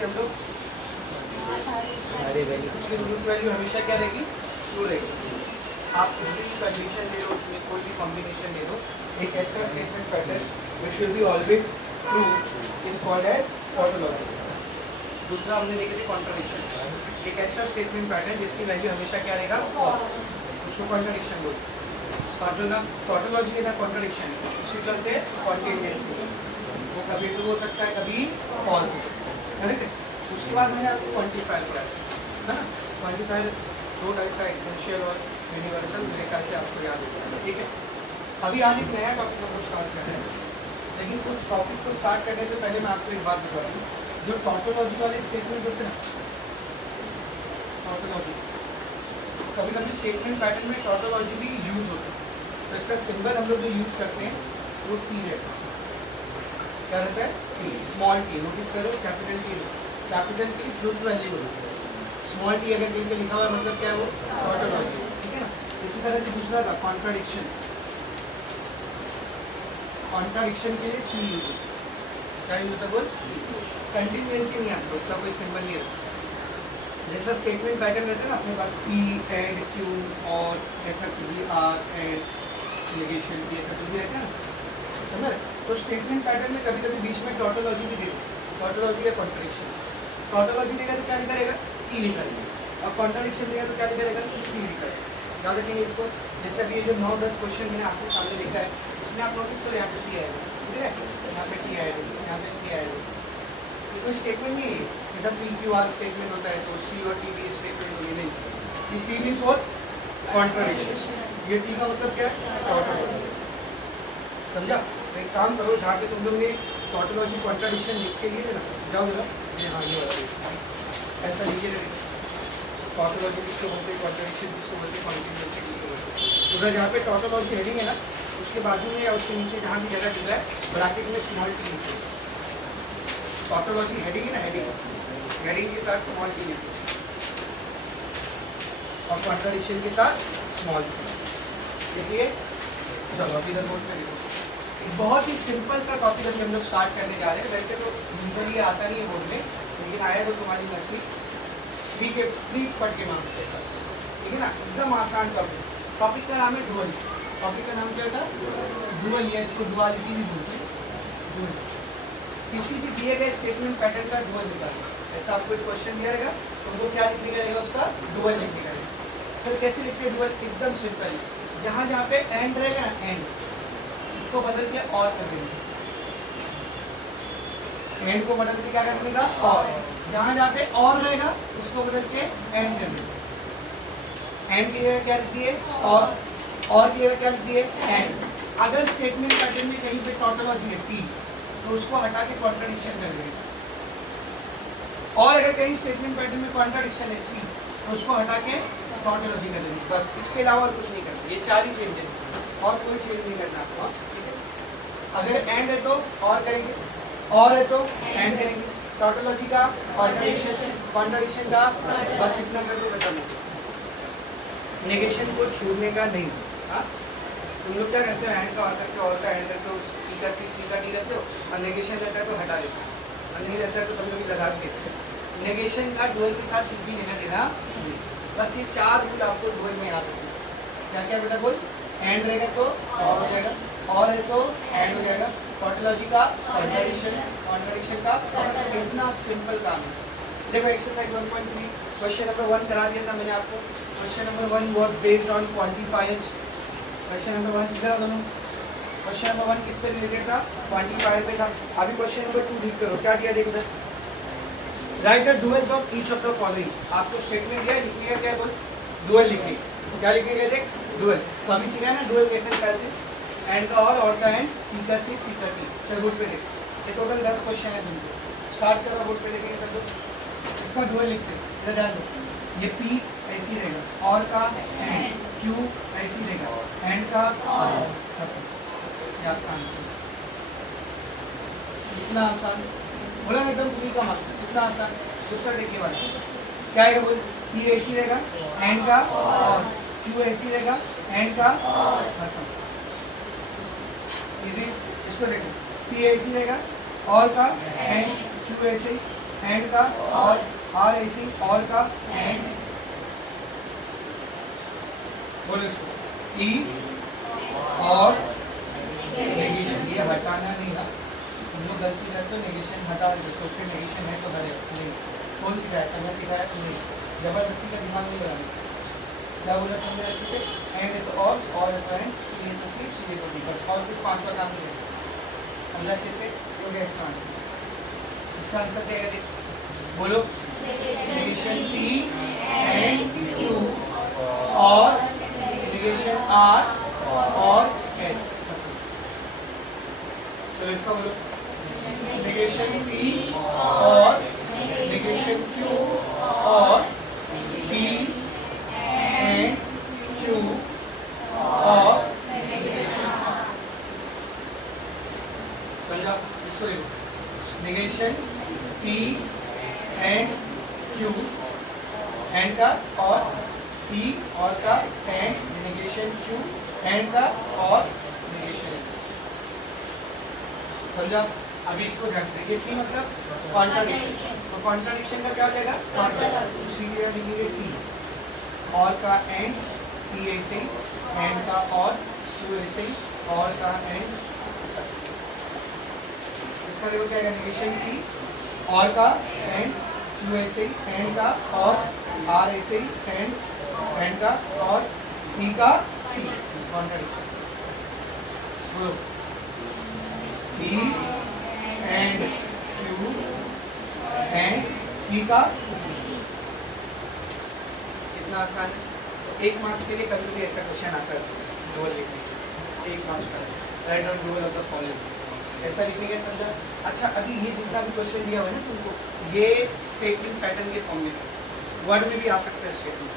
थे हम लोग? सारे वैल्यू उसकी रूट वैल्यू हमेशा क्या रहेगी? ट्रू रहेगी। आप कुछ भी कंडीशन ले लो, उसमें कोई भी कॉम्बिनेशन ले लो, एक ऐसा statement pattern which will be always true is called as tautology. दूसरा हमने देखे थे कॉन्ट्रडिक्शन, एक ऐसा स्टेटमेंट पैटर्न जिसकी वैल्यू हमेशा क्या रहेगा? फॉल्स, उसको कॉन्ट्रडिक्शन बोलते हैं। और जो ना टोटोलॉजी है ना कॉन्ट्रडिक्शन है, उसी करते हैं कॉन्टिन्यूएंसी, वो कभी ट्रू हो सकता है कभी फॉल्स हो सकता है, करेक्ट है? उसके बाद मैंने आपको क्वान्टिफायर पढ़ाया है ना, क्वान्टिफायर दो टाइप का, एसेंशियल और यूनिवर्सल, मेरे ख्याल से आपको याद होगा, ठीक है? अभी आज एक नया टॉपिक हमको स्टार्ट कर रहे हैं, लेकिन उस टॉपिक को स्टार्ट करने से पहले मैं आपको एक बात बता दूँ, जो टोटोलॉजी वाले स्टेटमेंट होते हैं ना, टोटोलॉजी कभी कभी स्टेटमेंट पैटर्न में टोटोलॉजी भी यूज होता है, तो इसका सिंबल हम लोग जो यूज करते हैं वो टी रहता है। क्या रहता है? टी, स्मॉल टी, नोटिस करो, कैपिटल टी ट्रुथ वैल्यू होती है, स्मॉल टी अगर कहीं पे लिखा हुआ है मतलब क्या है वो? टोटोलॉजी, ठीक है ना? इसी तरह से दूसरा था कॉन्ट्राडिक्शन, कॉन्ट्राडिक्शन के लिए सी यूज होता है, क्या यूज होता है? बोल सी, कंटिन्यूएंसी नहीं आता, उसका कोई सिंबल नहीं रहता। जैसा स्टेटमेंट पैटर्न रहता है ना अपने पास, पी एंड क्यू और ऐसा कुछ भी, आर एंड नेगेशन भी, ऐसा कुछ भी रहता है ना, समझ? तो स्टेटमेंट पैटर्न में कभी कभी बीच में टोटोलॉजी भी देते, टोटोलॉजी या कॉन्ट्रडिक्शन। टोटोलॉजी देगा तो क्या लिखा रहेगा? टी लिखा रहेगा, और कॉन्ट्रडिक्शन देगा तो क्या लिखा रहेगा? सी लिखा रहेगा। याद रखेंगे इसको। जैसे अभी ये जो 9-10 क्वेश्चन मैंने आपके सामने लिखा है, इसमें आप नोटिस करो, यहाँ पे सी आएगा, ठीक है, यहाँ पे टी आएगा, यहाँ पे सी आएगा, ये कोई स्टेटमेंट नहीं है। जैसा पी क्यू आर स्टेटमेंट होता है तो सी और टी भी स्टेटमेंट ये नहीं, ये सी मीन्स व्हाट? कॉन्ट्रडिक्शन, ये टी का मतलब क्या है? टोटोलॉजी, समझा? तो एक काम करो, जहाँ पे तुम लोग ने टोटोलॉजी कॉन्ट्रडिक्शन लिख के लिए ना, जाओ जरा, ये हाँ ये वाला ऐसा लीजिए, टोटोलॉजी किसको बोलते हैं, कॉन्ट्रडिक्शन किसको बोलते हैं, कॉन्टिन्यूएंसी किसको बोलते हैं। उधर जहाँ पे टोटोलॉजी हेडिंग है ना, उसके बाजू में या उसके नीचे जहाँ भी जगह दिख रहा है ब्रैकेट में स्मॉल टी लिखो। टोटोलॉजी हेडिंग है ना, हेडिंग के साथ स्मॉल टी लिखो और कॉन्ट्रडिक्शन के साथ स्मॉल सी, देखिए। चलो अभी इधर बोर्ड पे लिखो। एक बहुत ही सिंपल सा टॉपिक अभी हम लोग स्टार्ट करने जा रहे हैं। वैसे तो यूजुअली आता नहीं है बोर्ड में, लेकिन आया तो तुम्हारी नस्ली फ्री पढ़ के मार्क्स के साथ, ठीक है ना? एकदम आसान टॉपिक। टॉपिक का नाम है डुअल। टॉपिक का नाम क्या था? डुअल, या इसको डुअलिटी भी बोलते हैं, डुअल। किसी भी दिए गए स्टेटमेंट पैटर्न का डुअल निकालना। ऐसा आपको एक क्वेश्चन दिया रहेगा, तुमको क्या लिखने का रहेगा? उसका डुअल लिखने का रहेगा। सर कैसे लिखते हैं डुअल? एकदम सिंपल, जहाँ जहाँ पे एंड रहेगा ना, एंड, उसको बदल के और कर देंगे, एंड को बदल के क्या करने का? और। जहाँ जहाँ पे और रहेगा उसको बदल के एंड कर देंगे। एंड की जगह क्या लिखती है? और की जगह क्या लिखती है? एंड। अगर स्टेटमेंट पैटर्न में कहीं पे टोटोलॉजी है टी, तो उसको हटा के कॉन्ट्रडिक्शन कर देंगे। और अगर कहीं स्टेटमेंट पैटर्न में कॉन्ट्रडिक्शन है सी, तो उसको हटा के टोटोलॉजी कर देंगे। बस इसके अलावा और कुछ नहीं करना। ये 4 ही चेंजेस, और कोई चेंज नहीं करना आपको, ठीक है? अगर एंड है तो और करेंगे, और है तो एंड करेंगे। टोटोलॉजी का, कॉन्ट्रडिक्शन का, बस इतना कर दो, खत्म हो गया। नेगेशन को छोड़ने का नहीं। हाँ, तुम लोग क्या करते हो? एंड का और करते हो, और का एंड करते हो, टी का सी का टी करते हो, और नेगेशन रहता है तो हटा देते हो, और नहीं रहता है तो कभी कभी लगा देते हो। नेगेशन का डुअल के साथ कुछ भी लेना देना नहीं। बस ये 4 रूल आपको डुअल में याद रखना। क्या क्या बेटा बोल? एंड रहेगा तो और हो जाएगा, और है तो एंड हो जाएगा। टोटोलॉजी का कॉन्ट्रडिक्शन का, इतना सिंपल काम है। देखो एक्सरसाइज 1.3 क्वेश्चन नंबर 1 करा दिया था मैंने आपको। Question number 1 was based on quantifiers. Question number 1 किधर दोनों? क्वेश्चन नंबर 1 किस पे रिलेटेड था? क्वांटिफायर पे था। अभी क्वेश्चन नंबर 2 रीड करो, क्या दिया देखो। Right the duels of each of the following. आपको स्टेटमेंट दिया, लिखिएगा क्या बोल? डुअल लिखिए। तो क्या लिखेंगे? देख डुअल, तो अभी सीखा ना डुअल कैसे करते हैं। एंड का और का एंड, टी का सी का टी। चल बोर्ड पे देख, ये टोटल 10 क्वेश्चन है तुमको। स्टार्ट करो, बोर्ड पे देखेंगे सब लोग। इसका डुअल लिखते हैं, इधर डाल दो। ये पी ऐसी रहेगा, और का एंड, क्यू ऐसी रहेगा, एंड का और। ये आपका आंसर। इतना आसान बोला ना, एकदम फ्री का मार्क्स है, इतना आसान। दूसरा देखिए वाला क्या है? बोल पी ऐसी रहेगा, एंड का और, क्यू ऐसी रहेगा, एंड का खत्म। इसी इसको देखो, पी ऐसी रहेगा, और का एंड, क्यू ऐसे, एंड का और, आर ऐसे ही और का एंड, बोलो इसको ई और नेगेशन, ये हटाना नहीं था, हम लोग गलती करते हो नेगेशन हटा देते, सोचते नेगेशन है तो हरे नहीं, कौन सिखाया, समय सिखाया तो नहीं, जबरदस्ती का दिमाग नहीं लगाना। क्या बोला समझे अच्छे से, एंड है तो और है तो एंड, ये तो सी, सी तो डी, बस और कुछ पांचवा काम नहीं है, समझा अच्छे से, हो गया इसका आंसर। इसका आंसर क्या है देख, बोलो नेगेशन पी एंड क्यू और नेगेशन आर और एस। चलो इसका बोलो नेगेशन पी और नेगेशन क्यू और पी एंड क्यू और समझा, इसको देखो negation P and Q and का और पी और का एंड नेगेशन क्यू एंड का और नेगेशन एस, समझा। अभी इसको ध्यान से देखिए, सी मतलब कॉन्ट्राडिक्शन, तो कॉन्ट्राडिक्शन का क्या हो जाएगा, कॉन्ट्राडिक्शन, सी क्या लिखेंगे पी और का एंड, पी ऐसे ही एंड का और, क्यू ऐसे ही और का एंड, इसका देखो क्या है नेगेशन पी और का एंड, क्यू ऐसे ही एंड का और, आर ऐसे ही एंड का और, पी का सी, कॉन्ट्राडिक्शन, बोलो पी एंड क्यू एंड सी का, कितना आसान है। तो 1 मार्क्स के लिए कभी भी ऐसा क्वेश्चन आता है डुअल लिखने, 1 मार्क्स का write down dual of the following, ऐसा लिखने का समझा। अच्छा अभी ये जितना भी क्वेश्चन दिया हुआ है ना तुमको, ये स्टेटमेंट पैटर्न के फॉर्म में वर्ड में भी आ सकता है स्टेटमेंट,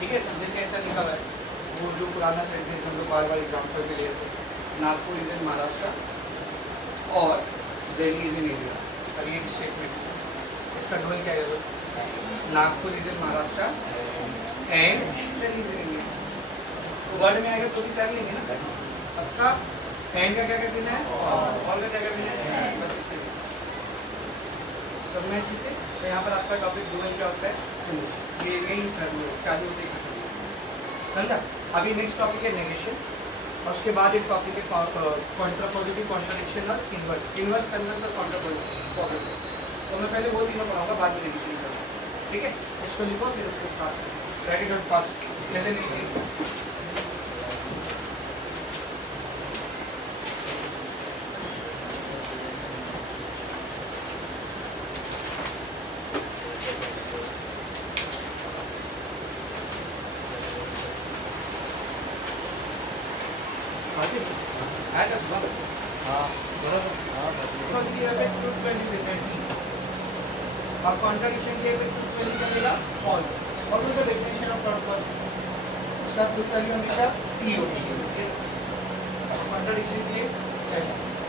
ठीक है, समझे से ऐसा लिखा हुआ है, वो जो पुराना सेंटेंस हम लोग बार बार एग्जाम्पल के लिए थे, नागपुर इज इन महाराष्ट्र और दिल्ली इज इन इंडिया, और ये स्टेटमेंट, इसका डुअल क्या है, Nagpur is in Maharashtra and Delhi is in India, तो वर्ड में आएगा तो भी कर लेंगे ना, पक्का। एंड का क्या कर देना है और का क्या कर देना है, बस इतना ही। सब में अच्छे से, तो यहाँ पर आपका टॉपिक डुअल क्या होता है, ये यही चालू होते ही समझा। अभी नेक्स्ट टॉपिक है नेगेशन, और उसके बाद एक टॉपिक है कॉन्ट्रापोजिटिव, कॉन्ट्राडिक्शन और इनवर्स, इनवर्स कन्वर्स और कॉन्ट्रापोजिटिव, तो मैं पहले वो तीनों पढ़ाऊंगा, बाद में नेगेशन करूँगा, ठीक है। इसको लिखो फिर इसके साथ राइट इट डाउन फास्ट, पहले लिखिए और कॉन्ट्राडिक्शन के ट्रूथ वैल्यू क्या मिला, फॉल्स, और उसका डेफिनेशन ऑफ थर्ड पर उसका ट्रूथ वैल्यू हमेशा टी होती है। कॉन्ट्राडिक्शन के लिए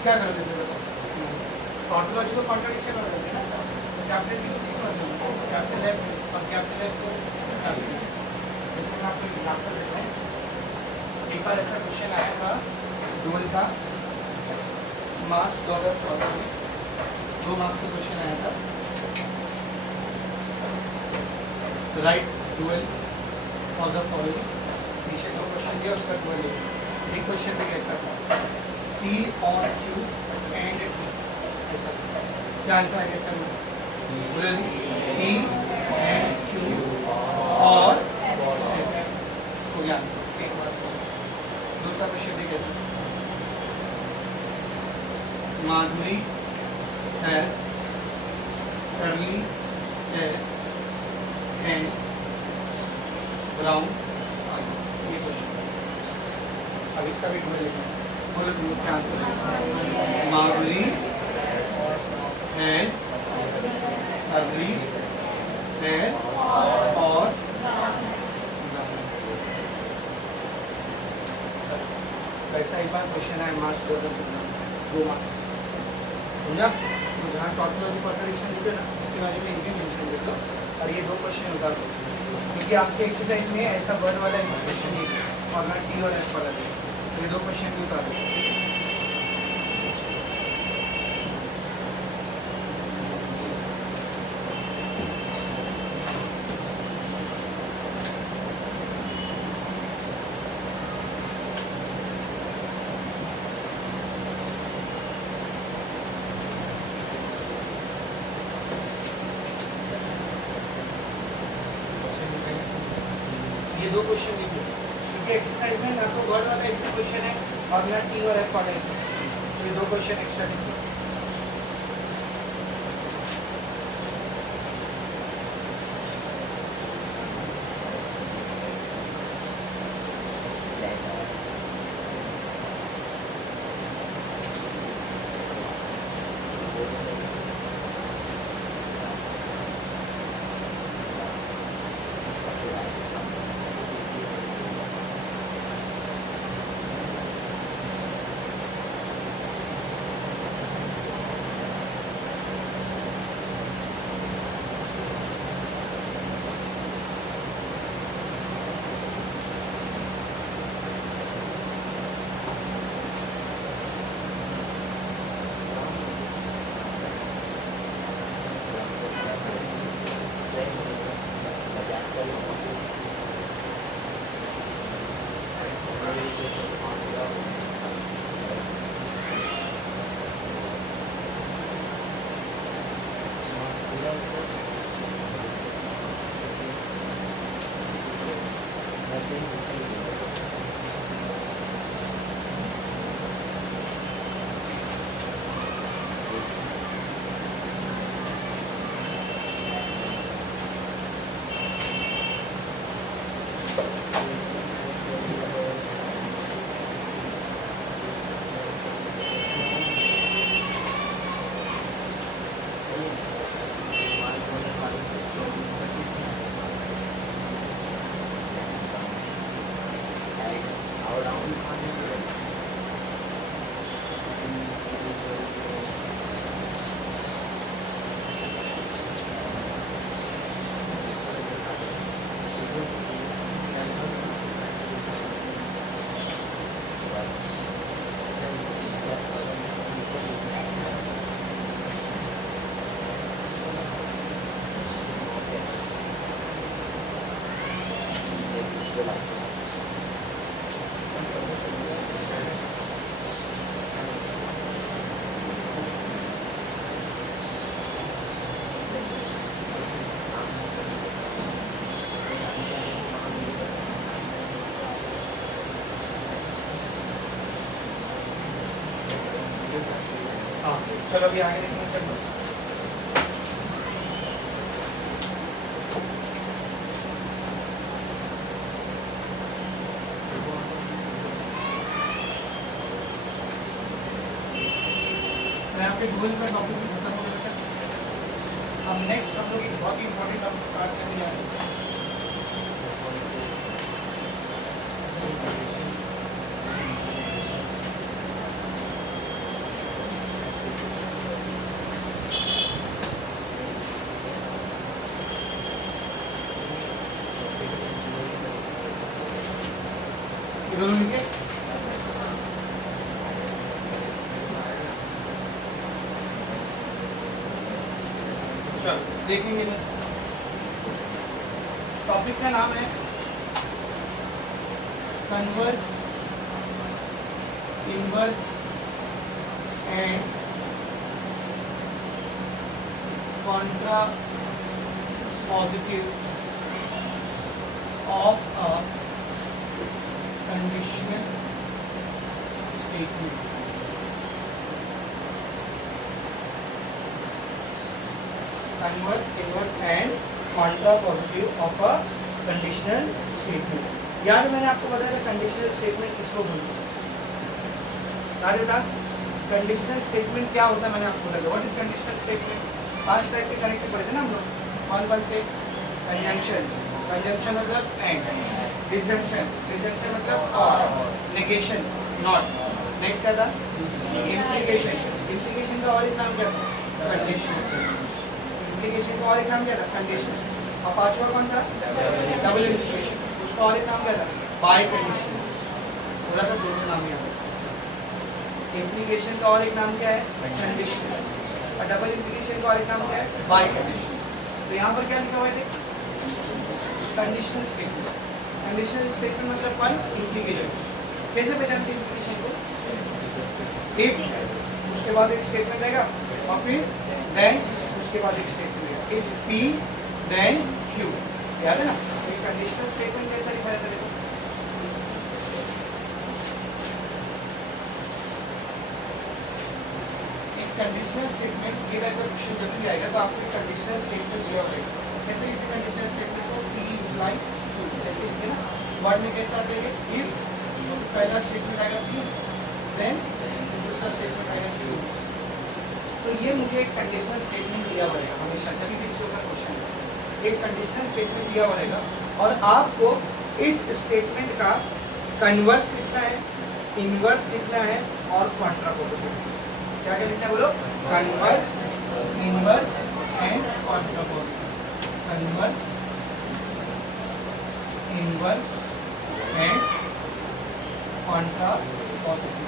क्या करोगे फिर बताओ, टॉन्टोलॉजी को कॉन्ट्राडिक्शन बना देते हैं ना, तो कैपिटल की किस मतलब कैपिटल लेफ्ट और कैपिटल लेफ्ट को कैपिटल, जैसे मैं आपको एग्जांपल देता हूं, एक बार ऐसा क्वेश्चन आया था डुअल का, मार्च 2014 में 2 मार्क्स का क्वेश्चन आया था, right dual for the following, पीछे 2 क्वेश्चन दिया उसका डुअल है, एक क्वेश्चन में कैसा था पी और क्यू एंड टी, ऐसा क्या आंसर है, कैसा बोले पी एंड क्यू और हो गया आंसर, एक बार दूसरा क्वेश्चन देखिए कैसे, माधुरी has curly hair and brown eyes, ये क्वेश्चन। अब इसका भी डुअल लिखना है, बोलो तुम क्या आंसर है, माधुरी has curly hair और वैसा एक बार क्वेश्चन है मार्क्स 2 मार्क्स, समझा। तो जहाँ टॉन्टोलॉजी कॉन्ट्राडिक्शन लिखे ना, इसके बारे में इनके मेंशन कर दो, और ये 2 क्वेश्चन उतार दो, क्योंकि आपके एक्सरसाइज में ऐसा वर्ड वाला इंफॉर्मेशन नहीं है, और ना टी और एस वाला है, तो ये 2 क्वेश्चन भी उतार दो। दो क्वेश्चन लिख लो, क्योंकि एक्सरसाइज में ना तो वर्ड वाला एक क्वेश्चन है और ना टी और एफ वाला एक, ये दो क्वेश्चन एक्स्ट्रा लिख लो। हाँ चलो अभी आगे देखते हैं। चलो यहाँ पे गूगल का टॉपिक खत्म हो गया। अब नेक्स्ट हम लोग एक बहुत ही इंपॉर्टेंट टॉपिक स्टार्ट करने जा रहे हैं। दोनों मिलके चलो देखेंगे। टॉपिक का नाम है converse, inverse and Contra positive of a conditional statement. Converse, inverse and contrapositive of a conditional statement. यार मैंने आपको बताया कंडीशनल स्टेटमेंट किसको बोलते हैं। याद बेटा कंडीशनल स्टेटमेंट क्या होता है मैंने आपको बताया। What is conditional statement? 5 type के कनेक्टेड पढ़े थे ना हम लोग। कौन से? कंजंक्शन, कंजंक्शन मतलब एंड, डिसजंक्शन, डिसजंक्शन मतलब और, नेगेशन नॉट, नेक्स्ट क्या था? इम्प्लीकेशन, इम्प्लीकेशन का और एक नाम क्या था? कंडीशन, इम्प्लीकेशन का और एक नाम क्या था? कंडीशन। और पांचवा कौन था? डबल इम्प्लीकेशन, उसका और एक नाम क्या था? Biconditional. बोला था दोनों नाम यहाँ। इम्प्लीकेशन का और एक नाम क्या है? कंडीशन। और डबल इम्प्लीकेशन का और एक नाम क्या है? Biconditional. तो यहाँ पर क्या लिखा हुआ है? Conditional statement. कंडीशनल स्टेटमेंट मतलब कौन? इम्प्लीकेशन। कैसे पहचानते हैं इम्प्लीकेशन को? इफ, उसके बाद एक स्टेटमेंट रहेगा और फिर देन, उसके बाद एक स्टेटमेंट रहेगा। इफ पी देन क्यू, याद है ना? ये कंडीशनल स्टेटमेंट कैसा लिखा रहता है देखो, एक कंडीशनल स्टेटमेंट ये टाइप का क्वेश्चन जब भी आएगा तो आपको कंडीशनल स्टेटमेंट दिया होगा। कैसे लिखते हैं कंडीशनल स्टेटमेंट को? P implies Q, ऐसे लिखते हैं ना। वर्ड में कैसा आता है? इफ, तो पहला स्टेटमेंट आएगा P, देन दूसरा स्टेटमेंट आएगा Q। तो ये मुझे एक कंडीशनल स्टेटमेंट दिया हुआ रहेगा हमेशा, जब भी इसके ऊपर क्वेश्चन है एक कंडीशनल स्टेटमेंट दिया हुआ रहेगा और आपको इस स्टेटमेंट का कन्वर्स लिखना है, इनवर्स लिखना है और कॉन्ट्रापोजिटिव। क्या क्या लिखना है बोलो? Converse, inverse and contrapositive. Converse, inverse and contrapositive.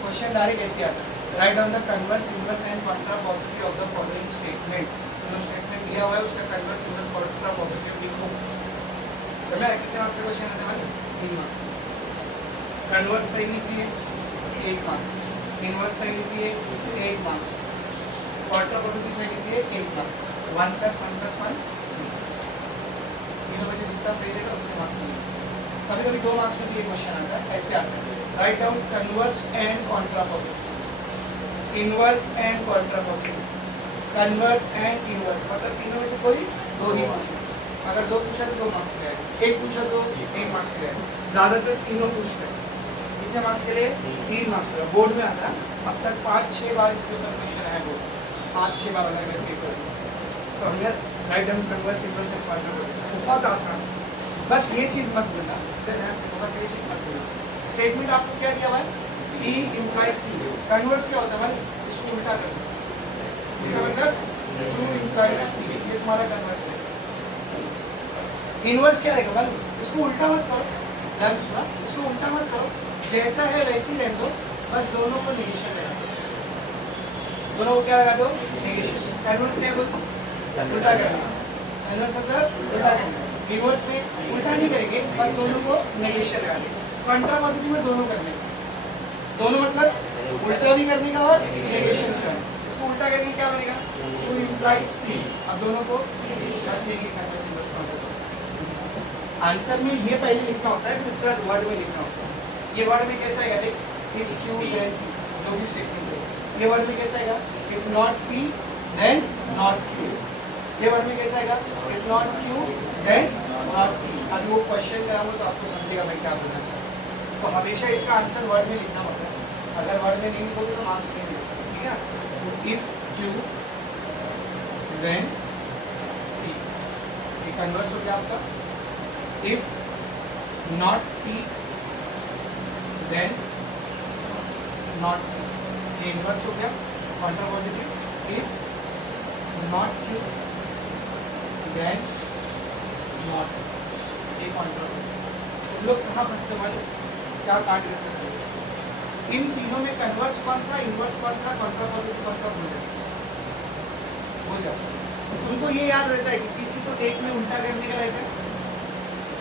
Question direct ऐसे आता है, write down the converse, inverse and contrapositive of the following statement. जो स्टेटमेंट दिया हुआ है उसका कन्वर्स, इनवर्स, कॉन्ट्रापोजिटिव लिखो। समझ आया? कितने मार्क्स का क्वेश्चन आता है? 3 मार्क्स। कन्वर्स सही लिखिए 1 मार्क्स, इनवर्स सही लिखिए 1 मार्क्स, कॉन्ट्रापोजिटिव सही लिखिए 1 मार्क्स। 1 + 1 + 1 तीनों में से जितना सही रहेगा उतने मार्क्स मिलेंगे। कभी कभी 2 मार्क्स में भी ये क्वेश्चन आता है, ऐसे आता है, write down converse and contrapositive, inverse and contrapositive, converse and inverse, मतलब तीनों में से कोई 2 ही पूछो। अगर 2 पूछा तो 2 मार्क्स मिलेगा, 1 पूछा तो 1 मार्क्स मिलेगा, ज़्यादातर तीनों पूछते हैं। कितने मार्क्स के लिए? 3 मार्क्स मिलेगा। बोर्ड में आता है, अब तक 5-6 बार इसके ऊपर क्वेश्चन है बोर्ड, 5-6 बार अलग अलग पेपर में। So here write down converse, inverse and contrapositive, बहुत आसान। बस ये चीज़ मत भूलना, बस ये चीज़ मत भूलना। स्टेटमेंट आपको क्या दिया हुआ है? P implies C। कन्वर्स क्या होता है भाई? इसको उल्टा कर दो, इसका मतलब Q implies C, ये तुम्हारा कन्वर्स है। इनवर्स क्या रहेगा भाई? इसको उल्टा मत करो, ध्यान से सुना, इसको उल्टा मत करो, जैसा है वैसे ही रहने दो, बस दोनों को नेगेशन लगा दो, दोनों को क्या लगा दो? नेगेशन। कन्वर्स क्या बोलते? उल्टा करना। कन्वर्स मतलब उल्टा करना। इनवर्स में उल्टा नहीं करेंगे, बस दोनों को नेगेशन लगा देंगे। कॉन्ट्रापोजिटिव में दोनों करने का, दोनों मतलब उल्टा भी करने का और नेगेशन भी करने का। इसको उल्टा करके क्या बनेगा? Q implies P। अब दोनों को ऐसे ही करना है। आंसर में ये पहले लिखना होता है, फिर इसके बाद वर्ड में लिखना होता है। ये वर्ड में कैसा आएगा? देख, इफ Q then P, जो भी स्टेटमेंट है। ये वर्ड में कैसा आएगा? If not P then not Q। ये वर्ड में कैसा आएगा? If not Q then not P। अभी वो क्वेश्चन कराऊंगा तो आपको समझेगा मैं क्या बोलना चाहता हूँ। तो हमेशा इसका आंसर वर्ड में लिखना होता है, अगर वर्ड में नहीं लिखोगे तो मार्क्स नहीं मिलेगा, ठीक है? तो इफ Q then P, ये कन्वर्स हो गया आपका। If not P then not P, ये इनवर्स हो गया contrapositive. If not Q then not, ये कॉन्ट्रापोजिटिव। तुम लोग कहाँ फंसते वाले, क्या काट कर सकते हो? इन तीनों में कन्वर्स कौन था, इनवर्स कौन था, कॉन्ट्रापोजिटिव कौन था? भूल जाओ। तुमको ये याद रहता है कि किसी को एक में उल्टा करने का रहता है,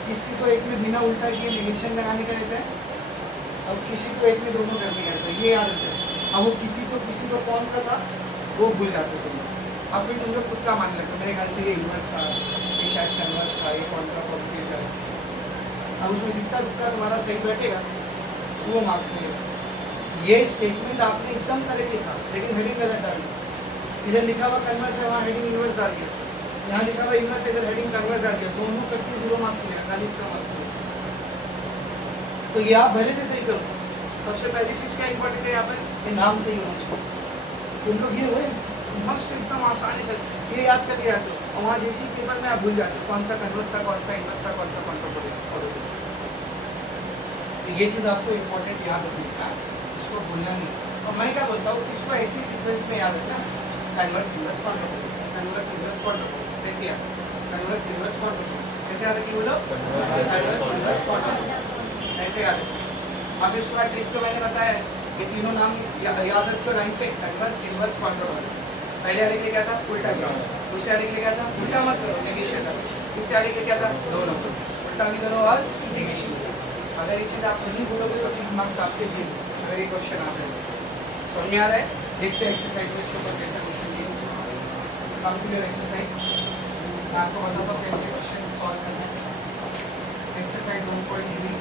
किसी को एक में बिना उल्टा किए नेगेशन लगाने का रहता है, और किसी को एक में दोनों करने का रहता है, ये याद रहता है। अब वो किसी को कौन सा था वो भूल जाते तुम लोग। अब फिर तुम लोग खुद का मान लगते, मेरे ख्याल से ये इनवर्स था, ये शायद कन्वर्स था, ये कॉन्ट्रापोजिटिव था। अब उसमें जितना तुम्हारा सही बैठेगा तो वो मार्क्स मिलेगा। ये स्टेटमेंट आपने एकदम करेक्ट लिखा, लेकिन हेडिंग गलत डाल दी। इधर लिखा हुआ कन्वर्स है, वहाँ हेडिंग इनवर्स डाल दिया, यहाँ लिखा हुआ इनवर्स, इधर हेडिंग कन्वर्स आ गया, दोनों करके 0 मार्क्स मिलेगा, 40 का मार्क्स मिलेगा। तो ये आप पहले से सही करो। सबसे पहली चीज़ क्या इंपॉर्टेंट है यहाँ पर? ये नाम सही होना चाहिए। तुम लोग ये हुए मस्त एकदम आसानी से ये याद कर लिया तो, और वहाँ जैसे ही पेपर में आप भूल जाते कौन सा कन्वर्स था, कौन सा इनवर्स था, कौन सा कॉन्ट्रापोजिटिव। तो ये चीज़ आपको इम्पोर्टेंट याद रखनी है, इसको भूलना नहीं। और मैं क्या बोलता हूँ, इसको ऐसी सीक्वेंस में याद रखना, converse inverse contrapositive, converse inverse contrapositive, ऐसे याद, कन्वर्स इनवर्स कॉन्ट्रापोजिटिव, जैसे याद रखिए बोलो, कन्वर्स इनवर्स कॉन्ट्रापोजिटिव, ऐसे याद रखिए। अब इसके बाद ट्रिक तो मैंने बताया, ये तीनों नाम याद रखो लाइन से, कन्वर्स इनवर्स कॉन्ट्रापोजिटिव। पहले वाले के लिए क्या था? उल्टा किया। दूसरे वाले के लिए क्या था? उल्टा मत करो, नेगेशन करो। तीसरे वाले के लिए क्या था? दोनों, उल्टा भी करो और नेगेशन करो। अगर इसी आप नहीं बोलोगे तो 3 मार्क्स आपके जीरो, अगर ये क्वेश्चन आप समझ में आ रहा है। देखते हैं एक्सरसाइज में इसके ऊपर कैसा क्वेश्चन दिया। कंप्लीट एक्सरसाइज मैं आपको बताता हूँ कैसे क्वेश्चन सॉल्व करना है। एक्सरसाइज 1.3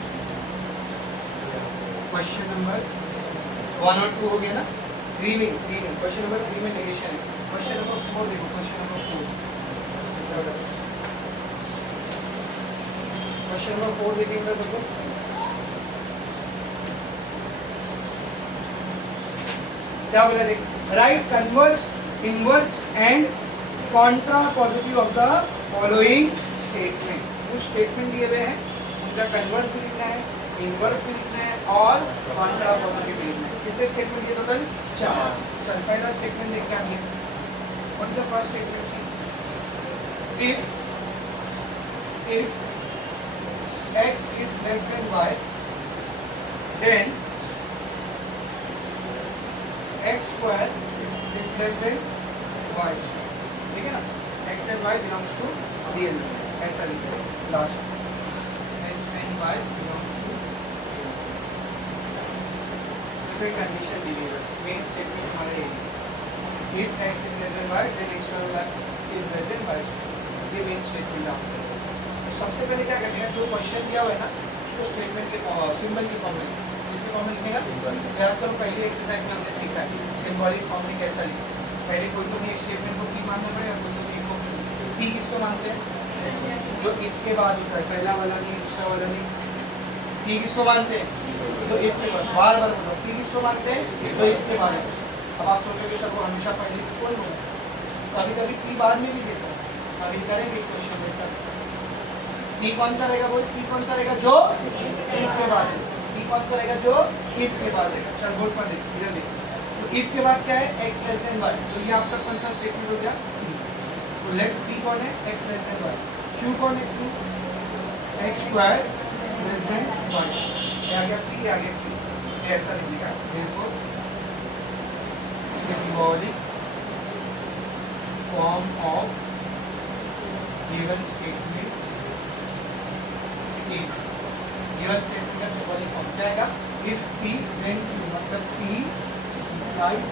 क्वेश्चन नंबर 1 और 2 हो गया ना, 3 नहीं क्वेश्चन नंबर 3 में नेगेशन है। क्वेश्चन नंबर 4 देखो, क्वेश्चन नंबर 4 देखेंगे देखो, क्या बोला देख, right converse inverse and Contra positive of the following statement. कुछ स्टेटमेंट दिए हुए हैं, उनका कन्वर्स भी लिखना है, इनवर्स भी लिखना है और कॉन्ट्रा पॉजिटिव भी लिखना है। कितने स्टेटमेंट दिए टोटल? 4। चल पहला स्टेटमेंट देख क्या दिया, what is the first statement? See if x is less than y, then x square is less than y square। ठीक है ना, x and y belongs to real number, ऐसा लिखते हैं last, x and y belongs to फिर condition दी गई, बस main statement हमारा ये है, if x is less than y then x square is less than y square। ये मेन स्टेटमेंट आपको, तो सबसे पहले क्या करना है, जो क्वेश्चन दिया हुआ है ना उसको स्टेटमेंट के सिंबल की फॉर्म में, इसके फॉर्म में लिखने का याद करो। पहले एक्सरसाइज में हमने सीखा है सिंबॉलिक फॉर्म में कैसा लिखा। पहले कोई तो भी एक स्टेटमेंट को पी मानना पड़ेगा, कोई तो भी को पी किसको मानते हैं, जो इफ के बाद होता है, पहला वाला नहीं दूसरा वाला नहीं। पी किसको मानते हैं, तो इफ के बाद, बार बार बोलो पी किसको मानते हैं, तो इफ के बाद। अब आप सोचोगे सबको हमेशा पढ़ लिख कौन होगा, कभी कभी पी बाद में भी देता है, अभी करेंगे क्वेश्चन जैसा। पी कौन सा रहेगा, बोल पी कौन सा रहेगा, जो इफ के बाद है। पी कौन सा रहेगा, जो इफ के बाद रहेगा। चल बोर्ड पर देख, इधर देख, तो इफ के बाद क्या है, x लेस देन y, तो ये आपका कौन सा स्टेटमेंट हो गया, तो लेट पी कौन है, x less than y। q कौन है, q x square less then y। ये आ गया p, ये आ गया q, ये ऐसा लिखेगा। therefore symbolic form of given statement is, given statement का symbolic form क्या आएगा, if p then q, मतलब p implies,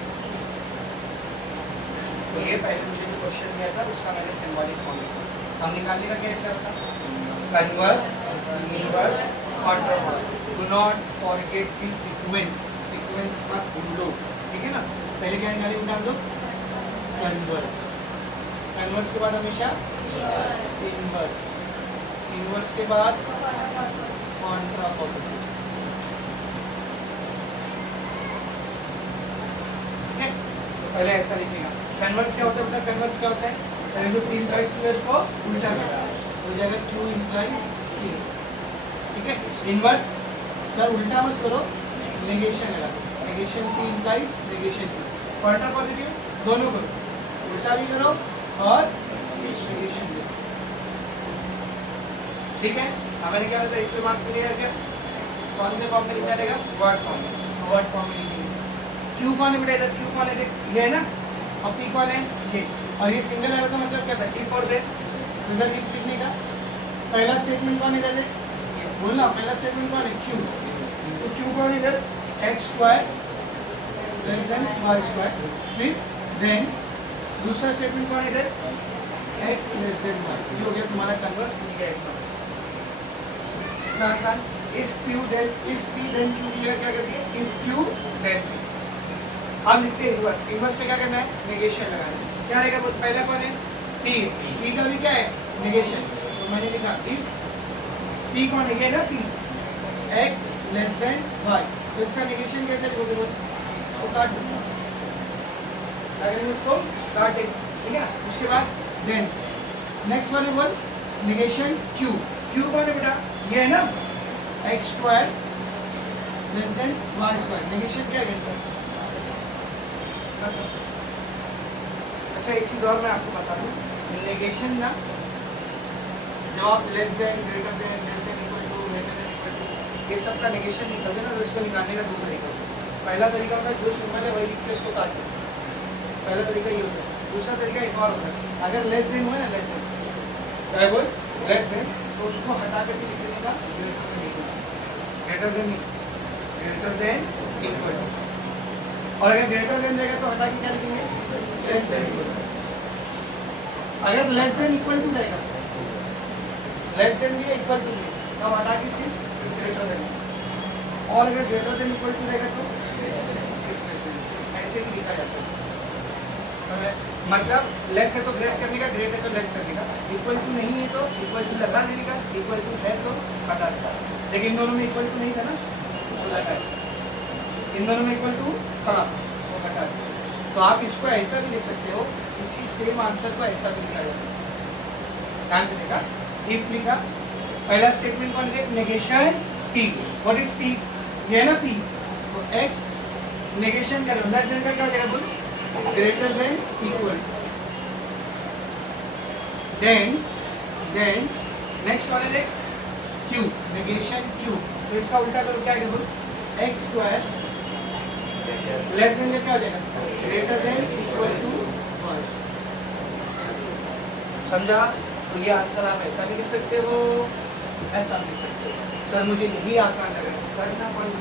तो ये पहले मुझे जो क्वेश्चन दिया था उसका मैंने symbolic form लिखा। हम निकालने का कैसे होता, converse inverse Contra. Do not forget the sequence, sequence मत भूल लो, ठीक है ना। पहले क्या निकालेंगे, निकाल दो कन्वर्स, कन्वर्स के बाद हमेशा इनवर्स, इनवर्स के बाद कॉन्ट्रा पॉजिटिव। ठीक है, तो पहले ऐसा लिखेगा। कन्वर्स क्या होता है, मतलब कन्वर्स क्या होता है, सर जो p implies q है उसको उल्टा करना हो जाएगा, q implies p। ठीक है, इनवर्स सर उल्टा मत करो, नेगेशन लगा, negation p implies negation p। Contra positive दोनों करो, उल्टा भी करो और नेगेशन भी। ठीक है, हमारे क्या होता है, इसके मार्क्स मिलेगा क्या, कौन से फॉर्म में लिखा रहेगा, वर्ड फॉर्म में, वर्ड फॉर्म में लिखेंगे। q कौन है बेटा, इधर q कौन है, देख ये है ना, और p कौन है, ये, और ये सिंगल एरर का मतलब क्या था, इफ और देन, इधर इफ लिखने का। पहला स्टेटमेंट कौन इधर है, बोलना पहला स्टेटमेंट कौन है, q, तो q कौन इधर, x square less then y square. फिर देन दूसरा स्टेटमेंट कौन इधर, x लेस देन y। ये हो गया तुम्हारा कन्वर्स, मिल गया इनवर्स। इतना आसान। If q then if p then q क्या करती है, if q then p। अब लिखते हैं इनवर्स, इनवर्स में क्या करना है, नेगेशन लगाना है। क्या रहेगा, वो पहला कौन है, p, p का भी क्या है, नेगेशन। तो मैंने लिखा इफ p कौन है, ये ना p, x less than y, तो इसका नेगेशन कैसे लिखोगे, वो तो काट दो, अगर इसको काटे, ठीक है। उसके बाद देन नेक्स्ट वाले बोल नेगेशन q, q कौन है बेटा, ये है ना, x square less then y square, negation क्या है इसका। अच्छा एक चीज और मैं आपको बता दूं, नेगेशन ना, जब आप less than, greater than, less than equal to, greater than equal to, ये सब का नेगेशन निकलते ना, तो इसको निकालने का दो तरीका होता है। पहला तरीका होता है जो सिंबल है वही लिख के इसको काट दो, पहला तरीका ये होता है। दूसरा तरीका एक और होता है, अगर लेस देन हुआ ना, लेस देन क्या बोल, लेस देन, तो उसको हटा करके लिख देने का ग्रेटर देन इक्वल टू, और अगर ग्रेटर देन रहेगा तो हटा के क्या लिखेंगे, लेस देन। अगर लेस देन इक्वल टू रहेगा, लेस देन भी है इक्वल टू भी, तब हटा के सिर्फ ग्रेटर देन, और अगर ग्रेटर देन इक्वल टू रहेगा तो ऐसे भी लिखा जाता है। समझ? मतलब लेस है तो ग्रेट करने का, ग्रेट है तो लेस करने का, इक्वल टू नहीं है तो इक्वल टू लगा देने का, इक्वल टू है तो हटा देगा। लेकिन इन दोनों में इक्वल टू नहीं था ना, तो लगा है। इन दोनों में इक्वल टू था तो हटा दिया। तो आप इसको ऐसा भी लिख सकते हो, इसी सेम आंसर को ऐसा भी लिखा जा सकता है। ध्यान से देखा, इफ लिखा, पहला स्टेटमेंट कौन है, negation P. What is P? ये है ना पी, तो एक्स नेगेशन कर लेस देन का क्या हो जाएगा, बोलो greater than equal. Then next one है क्यू, नेगेशन क्यू, तो इसका उल्टा करो क्या है, बोलो एक्स स्क्वायर लेस देन का क्या हो जाएगा, ग्रेटर देन इक्वल टू 1। समझा? तो ये आंसर आप ऐसा भी लिख सकते हो, ऐसा भी लिख सकते हो। सर मुझे यही आसान लग रहा है, करना पड़ेगा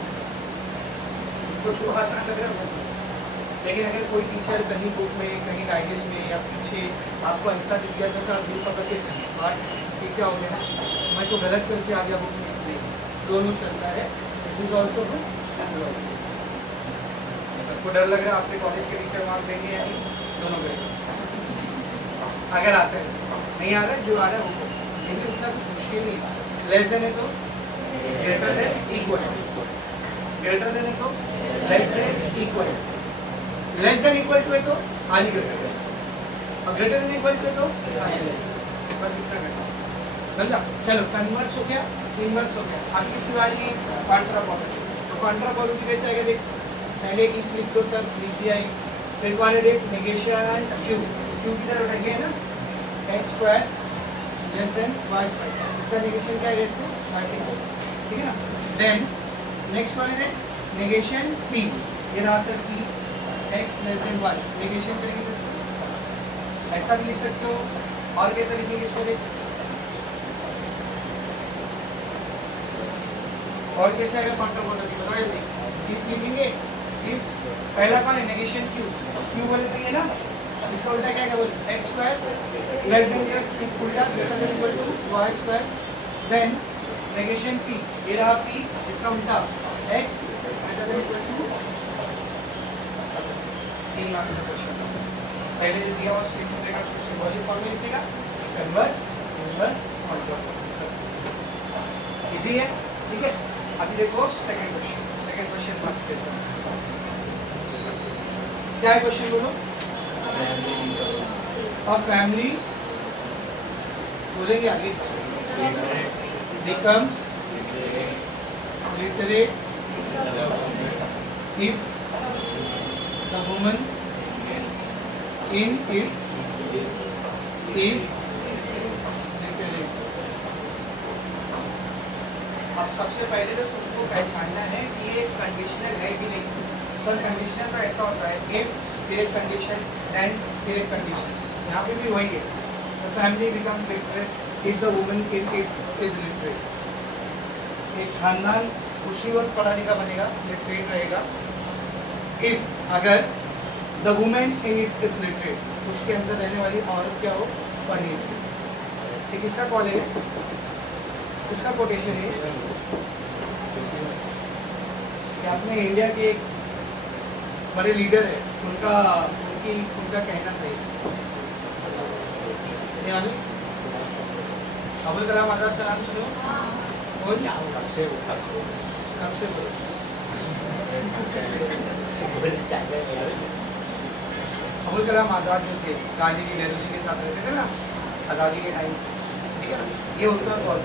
कुछ वो आसान लग रहा है। लेकिन अगर कोई टीचर कहीं बुक में, कहीं डाइजेस्ट में या पीछे आपको ऐसा दिख गया, जैसा दिल पकड़ के बात, ये क्या हो गया, मैं तो गलत करके आ गया बुक में, दोनों चलता है। दिस इज ऑल्सो आपको डर लग रहा है आपके कॉलेज के टीचर मार्क्स देंगे या नहीं, दोनों करेंगे। अगर आता है, नहीं आ रहा है, जो आ रहा है वो, लेकिन उतना कुछ मुश्किल नहीं है। लेस देन है तो greater than equal, greater than है तो less than equal, less than equal to है तो आली ग्रेटर, और ग्रेटर देन इक्वल टू है तो आली ग्रेटर, बस इतना करना। समझा? चलो कन्वर्स हो गया, इनवर्स हो गया, अब किसकी बारी है, कॉन्ट्रा पॉजिटिव। तो कॉन्ट्रा पॉजिटिव कैसे आएगा, देख पहले इफ लिख दो सर, लिख दिया इफ, फिर कौन है देख, नेगेशन क्यू, क्यू की तरफ रख गया ना, x square less than y square, इसका नेगेशन क्या है, इसको वर्टिकल, ठीक है ना। देन नेक्स्ट वन है नेगेशन पी, ये रहा sir P x less than y, negation करेंगे तो इसको ऐसा भी लिख सकते हो, और कैसे लिखेंगे इसको देख, और कैसे आएगा कॉन्ट्रा पॉजिटिव, बताओ जल्दी। इफ लिखेंगे, इफ पहला कौन है, नेगेशन क्यू, क्यू बोले तो ये ना, इसका उल्टा क्या है, बोले एक्स स्क्वायर लेस देन उल्टा greater than equal to y square. Then negation P, ये रहा पी, इसका उल्टा x greater than equal to, 3 marks का क्वेश्चन। पहले जो दिया हुआ स्टेटमेंट रहेगा उसको सिंबॉलिक फॉर्म में लिखेगा, कन्वर्स, इनवर्स, कॉन्ट्रा। इजी है, ठीक है। अभी देखो सेकंड क्वेश्चन फर्स्ट पेपर क्या है, क्वेश्चन बोलो। A family बोलेंगे आगे, becomes literate if the woman in it is literate। अब सबसे पहले तो तुमको पहचानना है कि ये कंडीशनल है कि नहीं। सर कंडीशनल का ऐसा होता है, इफ फिर एक कंडीशन, देन फिर एक कंडीशन, यहाँ पे भी वही है। The family become literate if the woman in it is literate. एक खानदान उसी वक्त पढ़ा लिखा बनेगा, लिटरेट रहेगा, इफ अगर the women in it is literate, उसके अंदर रहने वाली औरत क्या हो, पढ़ी लिखी। ठीक, इसका कॉल है, इसका कोटेशन है, आपने इंडिया के एक बड़े लीडर है, उनका कहना था ये अबुल कलाम आज़ाद का नाम सुनो, कौन, कब से बोलो, अबुल कलाम आज़ाद जो थे, गांधी जी नेहरू जी के साथ रहते थे ना आज़ादी के टाइम, ठीक है ना। ये उनका कॉल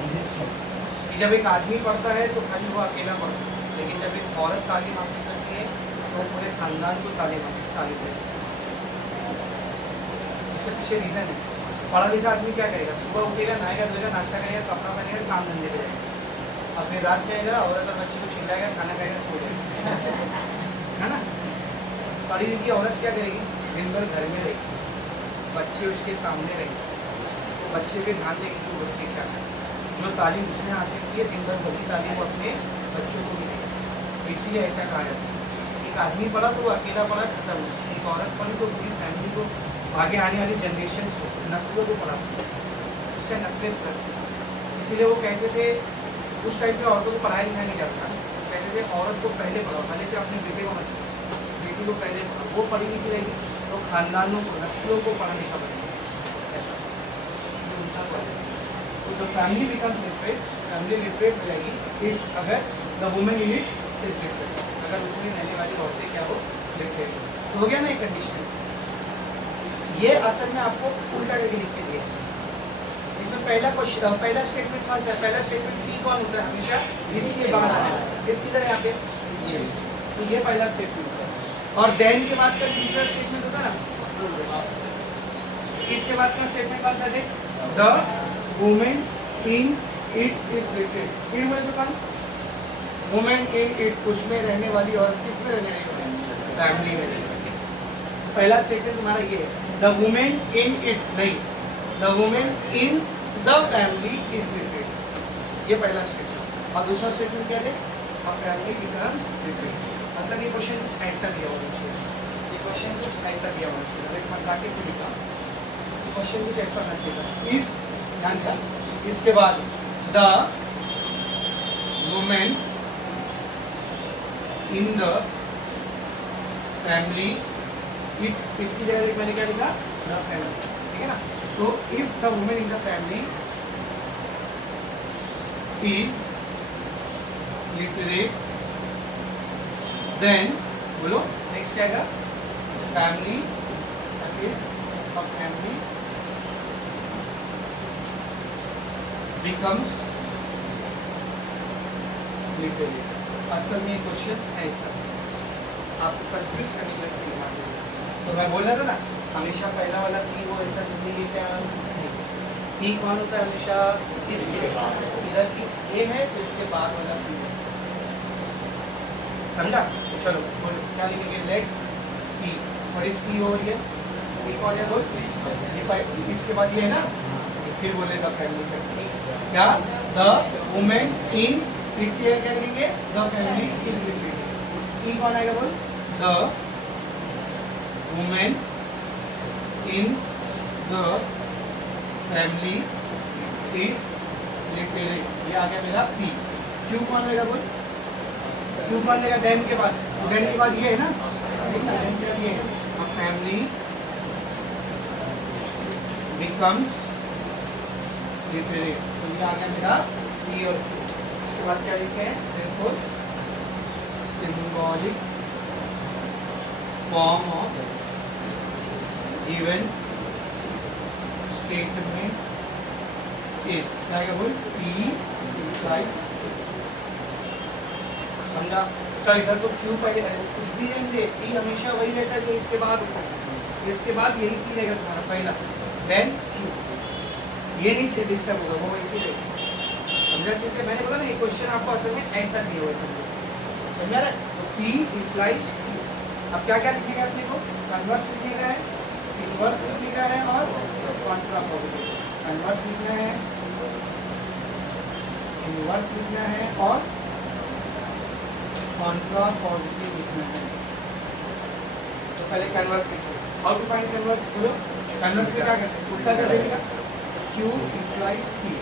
कि जब एक आदमी पढ़ता है तो खाली वो अकेला पढ़ता है, लेकिन जब एक औरत तालीम हासिल करती है तो पूरे खानदान को तालीम देती है। इसके पीछे रीज़न है, पढ़ा लिखा आदमी क्या करेगा, सुबह उठेगा, नहाएगा धोएगा, नाश्ता करेगा, कपड़ा पहनेगा, काम धंधे पे जाएगा, और फिर रात में आएगा, औरत और बच्चे को चिल्लाएगा, खाना खाएगा, सो जाएगा, है ना। पढ़ी लिखी औरत क्या करेगी, दिन भर घर में रहेगी, बच्चे उसके सामने रहेंगे, तो बच्चे पे ध्यान देगी कि बच्चे क्या करें, जो तालीम उसने हासिल की है दिन भर वही तालीम वो अपने बच्चों को भी देगी। इसीलिए ऐसा कहा जाता है, एक आदमी पढ़ा तो वो अकेला पढ़ा, खत्म। एक औरत पढ़ी तो पूरी फैमिली को आगे आने वाली जनरेशन को, नस्लों को पढ़ाता था, उससे नस्लें सुधरती थी। इसीलिए वो कहते थे, उस टाइम पे औरतों को पढ़ाया लिखाया नहीं जाता था, कहते थे औरत को पहले पढ़ाओ, पहले से अपने बेटे को मत, बेटी को पहले पढ़ाओ, वो पढ़ी लिखी रहेगी तो खानदानों को, नस्लों को पढ़ा लिखा बनेगा। ऐसा उल्टा पढ़ा जाएगा। तो the family becomes literate, family literate हो जाएगी इफ अगर the women in it is literate, अगर उसमें रहने वाली औरतें क्या हो, लिटरेट हो गया ना एक कंडीशन। ये असल में आपको उल्टा करके लिख के दिया है। इसमें पहला क्वेश्चन, पहला स्टेटमेंट कौन सा है? पहला स्टेटमेंट पी कौन होता है हमेशा? इफ के बाद आने वाला। इफ किधर है यहाँ पे? तो ये पहला स्टेटमेंट होता है। और देन के बाद का दूसरा स्टेटमेंट होता है ना, इफ के बाद का स्टेटमेंट कौन सा है? The women in it is literate. इन में तो कौन? वुमेन इन इट, उसमें रहने वाली औरत, किसमें रहने वाली? फैमिली में रहने वाली। पहला स्टेटमेंट तुम्हारा ये है, द वुमेन इन इट, नहीं, the women in the family is literate, ये पहला स्टेटमेंट। और दूसरा स्टेटमेंट क्या है? अ फैमिली बिकम्स लिटरेट। मतलब ये क्वेश्चन ऐसा दिया होना चाहिए, ये क्वेश्चन कुछ ऐसा दिया होना चाहिए, एक मकाटे को लिखा, क्वेश्चन कुछ ऐसा होना चाहिए, इफ, ध्यान का, इसके बाद the women in the family, it's, if की जगह मैंने क्या लिखा? द फैमिली, ठीक है ना। तो if the women in the family is literate, then बोलो नेक्स्ट क्या आएगा? फैमिली, फिर अ फैमिली बिकम्स लिटरेट। असल में क्वेश्चन ऐसा आपको कंफ्यूज करने के लिए ध्यान देना। तो मैं बोल रहा था ना, हमेशा पहला वाला पी वो ऐसा जिंदगी क्या पी कौन होता है? हमेशा इफ के साथ, इधर इफ ए है तो इसके बाद वाला पी है, समझा? तो चलो बोलो क्या लिखेंगे? Let P, what is P over here? P कौन है? बोल, इफ के बाद ये है ना, फिर बोलेगा फैमिली क्या? द वुमेन इन, फिर क्या करेंगे? The family is literate. P कौन आएगा? बोल, the women in the family is literate, ये आ गया मेरा पी। क्यू कौन लेगा? बोल, क्यू कौन लेगा? देन के बाद, देन के बाद ये है ना, देन के बाद ये है, फैमिली बिकम्स लिटरेट, तो ये आ गया मेरा पी और क्यू। इसके बाद क्या लिखे हैं? therefore symbolic form of given statement is, क्या है? बोल, P implies, समझा? सर इधर तो क्यू पहले कुछ भी रहेंगे, P हमेशा वही रहता है जो इसके बाद होता है, इसके बाद यही P रहेगा तुम्हारा पहला, देन क्यू, ये नहीं से डिस्टर्ब होगा, वो वैसे ही रहेगा। समझा अच्छे से? मैंने बोला ना ये क्वेश्चन आपको असल में ऐसा दिया हुआ है, समझा रहा है? तो P implies Q। अब क्या क्या लिखेगा अपने को? कन्वर्स लिखेगा है, इनवर्स लिखेगा है और कॉन्ट्रा पॉजिटिव। कन्वर्स लिखना है, इनवर्स लिखना है और कॉन्ट्रा पॉजिटिव लिखना है। तो पहले कन्वर्स लिखो। How to find converse? बोलो, कन्वर्स में क्या करते हैं? उल्टा कर देगा, Q implies P।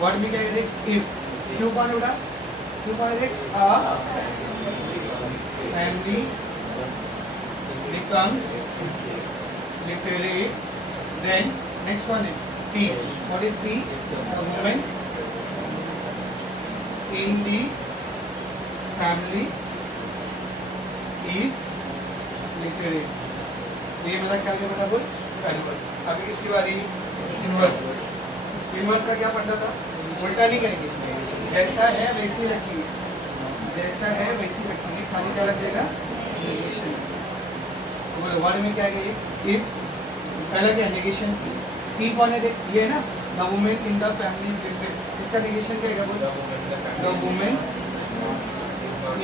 वर्ड में क्या कहते हैं? इफ। Q कौन होगा? Q कौन है? A family becomes literate, then next one is P. What is P? A woman in the family is literate. ये मतलब क्या क्या बता बोल? कन्वर्स। अभी इसकी बारी इनवर्स। इनवर्स का क्या पढ़ना था? उल्टा नहीं करेंगे, जैसा है वैसी रखिए, जैसा है वैसी रखिए, खाली क्या लग जाएगा? नेगेशन। वर्ड में क्या है? इफ, पहला क्या? नेगेशन। पी कौन है? देख, ये है ना, the women in the family is literate, इसका नेगेशन क्या है? बोल, the women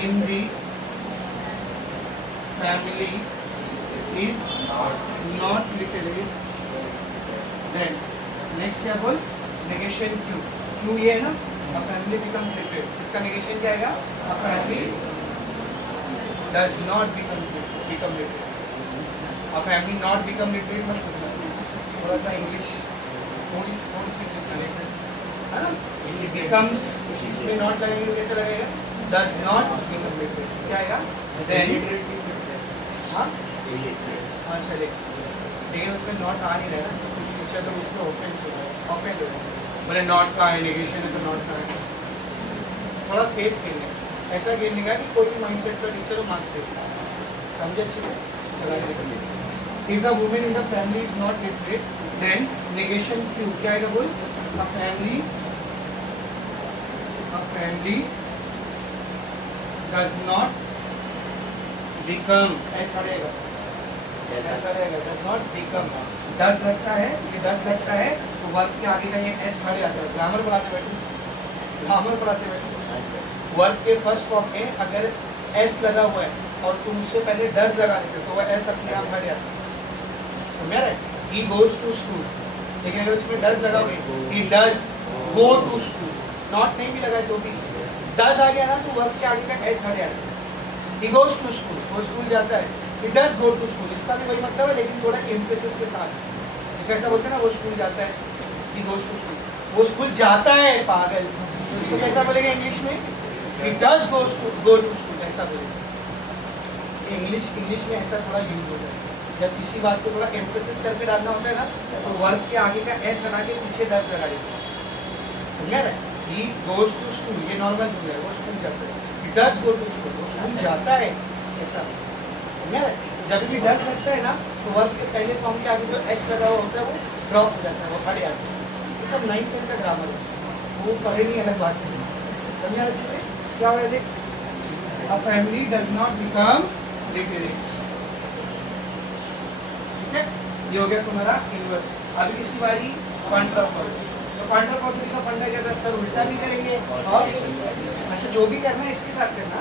in the family is not literate, then next क्या? बोल, नेगेशन क्यू। क्यू ये है ना, अ फैमिली बिकम्स लिटरेट, इसका नेगेशन क्या आएगा? A family does not become literate. A family not become literate मत पूछना, थोड़ा सा इंग्लिश, थोड़ी सी इंग्लिश लगेगा, है ना? It becomes, इसमें not लगेगा तो कैसे लगेगा? Does not become literate, क्या आएगा? Then, हाँ? हाँ चले, लेकिन उसमें not आ नहीं रहा ना, कुछ टीचर तो उसमें ऑफेंड हो रहा है, बोले नॉट का है, नेगेशन है तो नॉट का है, थोड़ा सेफ खेलने, ऐसा खेलने का कि कोई भी माइंडसेट का टीचर तो मार्क्स देगा, समझे अच्छे से? If the woman in the family is not literate, then negation Q क्या आएगा बोल? A family does not become, ऐसा रहेगा, does not become, does लगता है, ये does लगता है, तो वर्ब के आगे का ये s हट जाता है, ग्रामर पढ़ाते बैठो, वर्ब के फर्स्ट फॉर्म में अगर s लगा हुआ है और तुम उससे पहले does लगा देते तो वह s अपने आप हट जाता है, समझ रहे? He goes to school, लेकिन अगर उसमें does लगा हुआ, he does go to school, not नहीं भी लगा तो भी does आ गया ना तो वर्ब के आगे का s हट जाता है, he goes to school, वो स्कूल जाता है, he does go to school, इसका भी वही मतलब है लेकिन थोड़ा emphasis के साथ, जैसे ऐसा बोलते हैं ना वो स्कूल जाता है, he goes to school, वो स्कूल जाता है पागल, तो इसको कैसा बोलेंगे इंग्लिश में? he does go to school, ऐसा बोलेंगे। इंग्लिश में ऐसा थोड़ा यूज होता है, जब किसी बात को थोड़ा एम्फेसिस करके डालना होता है ना तो वर्ब के आगे का एस हटा के पीछे दस लगा देते हैं, समझा रहा है? ही गोज टू स्कूल, ये नॉर्मल रूल है, वो स्कूल जाता है, he does go to school, वो स्कूल जाता है, ऐसा समझा रहा है? जब भी डज लगता है ना तो वर्ब के पहले फॉर्म के आगे जो एस लगा हुआ होता है वो ड्रॉप हो जाता है, वो हट जाता है, ये सब 9th 10th का ग्रामर है, वो पढ़े नहीं अलग बात है, समझा अच्छे से? क्या हो रहा है देख, a family does not become literate, ये हो गया तुम्हारा इनवर्स। अभी किसी बारी कॉन्ट्रापोजिटिव, तो कॉन्ट्रापोजिटिव का फंडा क्या था सर? उल्टा भी करेंगे और अच्छा जो भी करना है इसके साथ करना,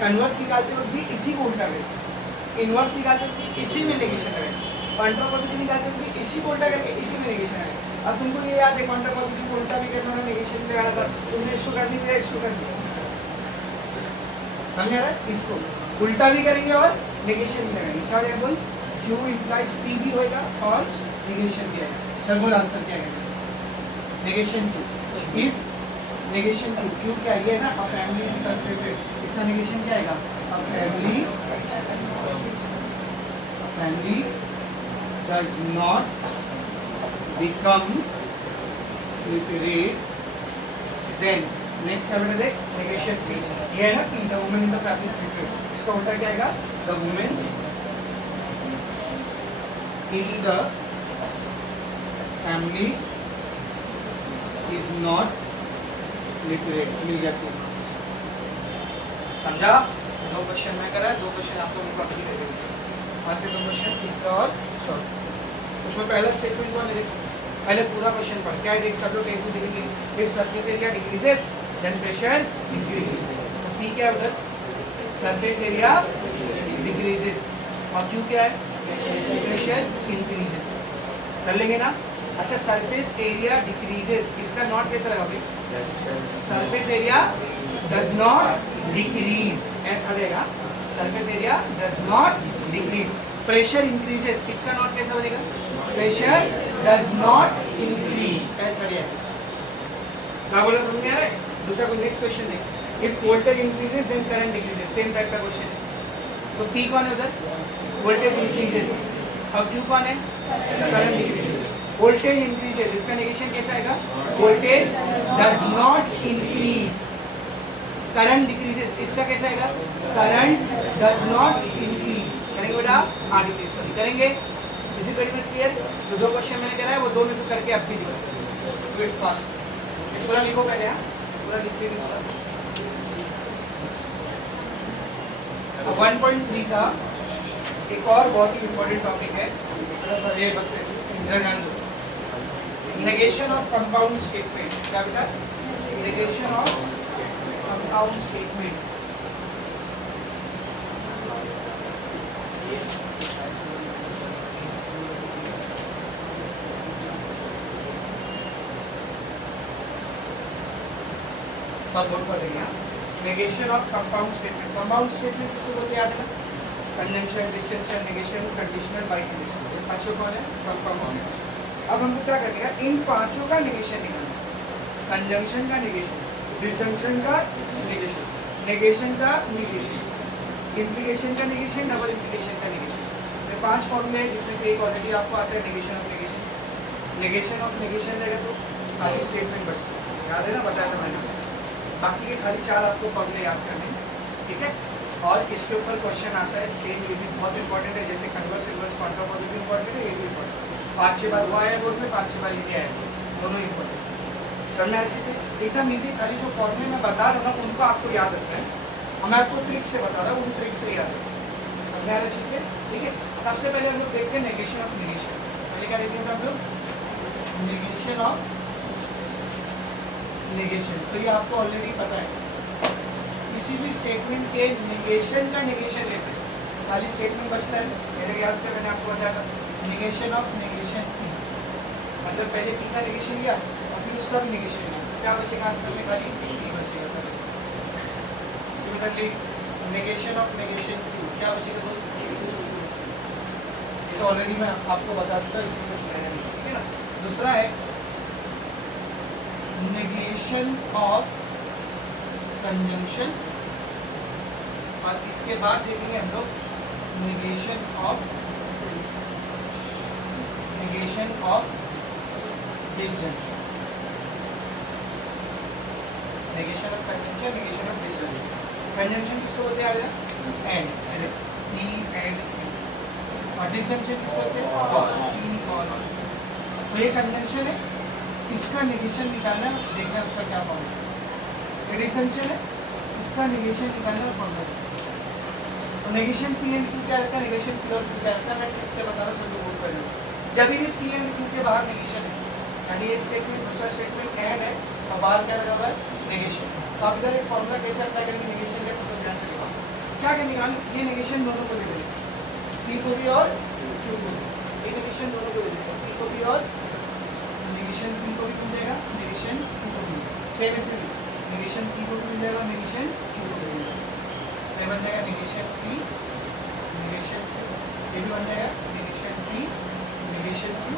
कन्वर्स निकालते वक्त भी इसी को उल्टा करेंगे, इनवर्स निकालते वक्त भी इसी में नेगेशन करेंगे, कॉन्ट्रापोजिटिव निकालते वक्त भी इसी को उल्टा करके इसी में नेगेशन करेंगे। अब तुमको ये याद है कॉन्ट्रापोजिटिव को उल्टा भी करना है, नेगेशन भी आना था, तुमने इसको कर दिया, इसको कर दिया, समझ रहा है? इसको उल्टा भी करेंगे और नेगेशन भी करेंगे, क्या है बोल? Q implies P भी होएगा और negation भी आएगा। चल बोल आंसर क्या है? negation Q। if negation Q क्या है ना? a family interpreted, इसका negation क्या आएगा? a family does not become literate, then next क्या बेटा देख? negation P, ये है ना P, the woman in the family is literate, इसका उल्टा क्या आएगा? the woman in the family is not literate, मिल गया 2 marks, समझा? 2 क्वेश्चन मैं करा, 2 क्वेश्चन आपको मैं कॉपी दे देंगे, 5 से 2 क्वेश्चन तीसरा और शॉर्ट, उसमें पहला स्टेटमेंट कौन है? पहले पूरा क्वेश्चन पढ़, क्या है देख, सब लोग एक देखेंगे, if surface area decreases then pressure increases, तो पी क्या है उधर? सरफेस एरिया डिक्रीजेस, और क्यू क्या है? प्रेशर इंक्रीजेस, कर लेंगे ना? अच्छा सरफेस एरिया डिक्रीजेस, इसका नॉट कैसा लगा भाई? Surface area does not decrease, ऐसा रहेगा, surface area does not decrease, pressure increases, इसका नॉट कैसा बनेगा? प्रेशर डज नॉट इंक्रीज, ऐसा रहेगा, क्या बोला समझ में आ रहा है? दूसरा कोई नेक्स्ट क्वेश्चन देख, if voltage increases then current decreases, same type का क्वेश्चन है, तो पी कौन है उधर? वोल्टेज इंक्रीजेस, अब क्यू कौन है? करंट डिक्रीजेस, वोल्टेज इंक्रीजेस, इसका नेगेशन कैसा आएगा? Voltage does not increase, current decreases, इसका कैसा आएगा? करंट डज नॉट इंक्रीज, करेंगे बेटा? हाँ सॉरी करेंगे, इसी वेरी मच क्लियर? तो 2 क्वेश्चन मैंने करा है वो 2 में तो करके अब भी दिखा, वेट फास्ट, पूरा लिखो पहले, पूरा लिख के 1.3 का एक और बहुत ही इम्पोर्टेंट टॉपिक है, ये बस ध्यान दो, नेगेशन ऑफ कंपाउंड स्टेटमेंट, क्या बेटा? नेगेशन ऑफ कंपाउंड स्टेटमेंट, सब बोल पड़ेगा, negation of compound statement, compound statement किसको बोलते हैं याद है ना? Conjunction, distinction, negation, conditional, by conditional, ये पांचों कौन है? कॉम्पोनेंट्स। अब हमको क्या करने का, इन पांचों का नेगेशन निकालना है। कंजंक्शन का नेगेशन, डिस्जंक्शन का नेगेशन, नेगेशन का नेगेशन, इम्प्लीकेशन का नेगेशन, डबल इम्प्लीकेशन का नेगेशन। ये पांच फॉर्मूले हैं जिसमें से एक ऑलरेडी आपको आता है, negation of negation. Negation of negation रहेगा तो खाली स्टेटमेंट बचता है, याद है ना, बताया था मैंने। बाकी के खाली चार आपको फॉर्मूले याद करने हैं, ठीक है। और इसके ऊपर क्वेश्चन आता है सेम, ये भी बहुत इंपॉर्टेंट है, जैसे कन्वर्स, इनवर्स, कॉन्ट्रापोजिटिव इंपॉर्टेंट है, ये भी इंपॉर्टेंट है। 5-6 बार वो आया बोर्ड में, 5-6 बार ये आया, दोनों इंपॉर्टेंट है। समझना अच्छे से, एकदम इजी। खाली जो फॉर्मूले मैं बता रहा हूँ ना उनको आपको याद रखना है, और मैं आपको ट्रिक से बता रहा हूँ, उन ट्रिक से याद रखना है। समझना अच्छे से, ठीक है। सबसे पहले हम लोग देखते हैं नेगेशन ऑफ नेगेशन। पहले क्या देखेंगे हम लोग? Negation of negation. तो ये आपको ऑलरेडी पता है, किसी भी स्टेटमेंट के नेगेशन का नेगेशन लेते हैं, खाली स्टेटमेंट बचता है। मेरे याद पे मैंने आपको बताया था, नेगेशन ऑफ नेगेशन, मतलब पहले पी का नेगेशन लिया और फिर उसका भी नेगेशन लिया, क्या बचेगा आंसर में? खाली पी बचेगा। Similarly negation of negation Q, क्या बचेगा? ये तो ऑलरेडी मैं आपको बता चुका, इसमें कुछ नया नहीं, ठीक है ना। दूसरा है नेगेशन ऑफ कंजंक्शन, और इसके बाद देखेंगे हम लोग negation of disjunction. Negation of conjunction, negation of disjunction. Conjunction किसको बोलते हैं? एंड, ई एंड, और डिस्जंक्शन किसको बोलते हैं? और। तो ये कंजंक्शन है, इसका नेगेशन निकालना है, देखना है उसका क्या फॉर्मूला है। डिस्जंक्शन है, इसका नेगेशन निकालना है, फॉर्मूला। तो नेगेशन पी एंड क्यू क्या रहता है? नेगेशन पी और क्यू क्या रहता है? मैं ठीक से बता रहा हूँ, सब लोग बोल कर लो। जब भी पी एंड क्यू के बाहर नेगेशन है, यानी एक स्टेटमेंट दूसरा स्टेटमेंट एंड है और बाहर क्या लगा हुआ है? नेगेशन। तो आप इधर एक फॉर्मूला कैसे अप्लाई करेंगे नेगेशन कैसे, तो ध्यान से देखो। क्या क्या निकालें? ये नेगेशन दोनों को दे देंगे, पी को भी और क्यू को भी। ये नेगेशन दोनों को दे देंगे, पी को भी और नेगेशन पी को भी मिल जाएगा, नेगेशन क्यू को भी। सेम इसमें भी नेगेशन पी को भी मिल जाएगा, नेगेशन क्यू को भी मिल जाएगा। ये बन जाएगा नेगेशन पी, नेगेशन क्यू, ये भी बन जाएगा नेगेशन पी, नेगेशन क्यू।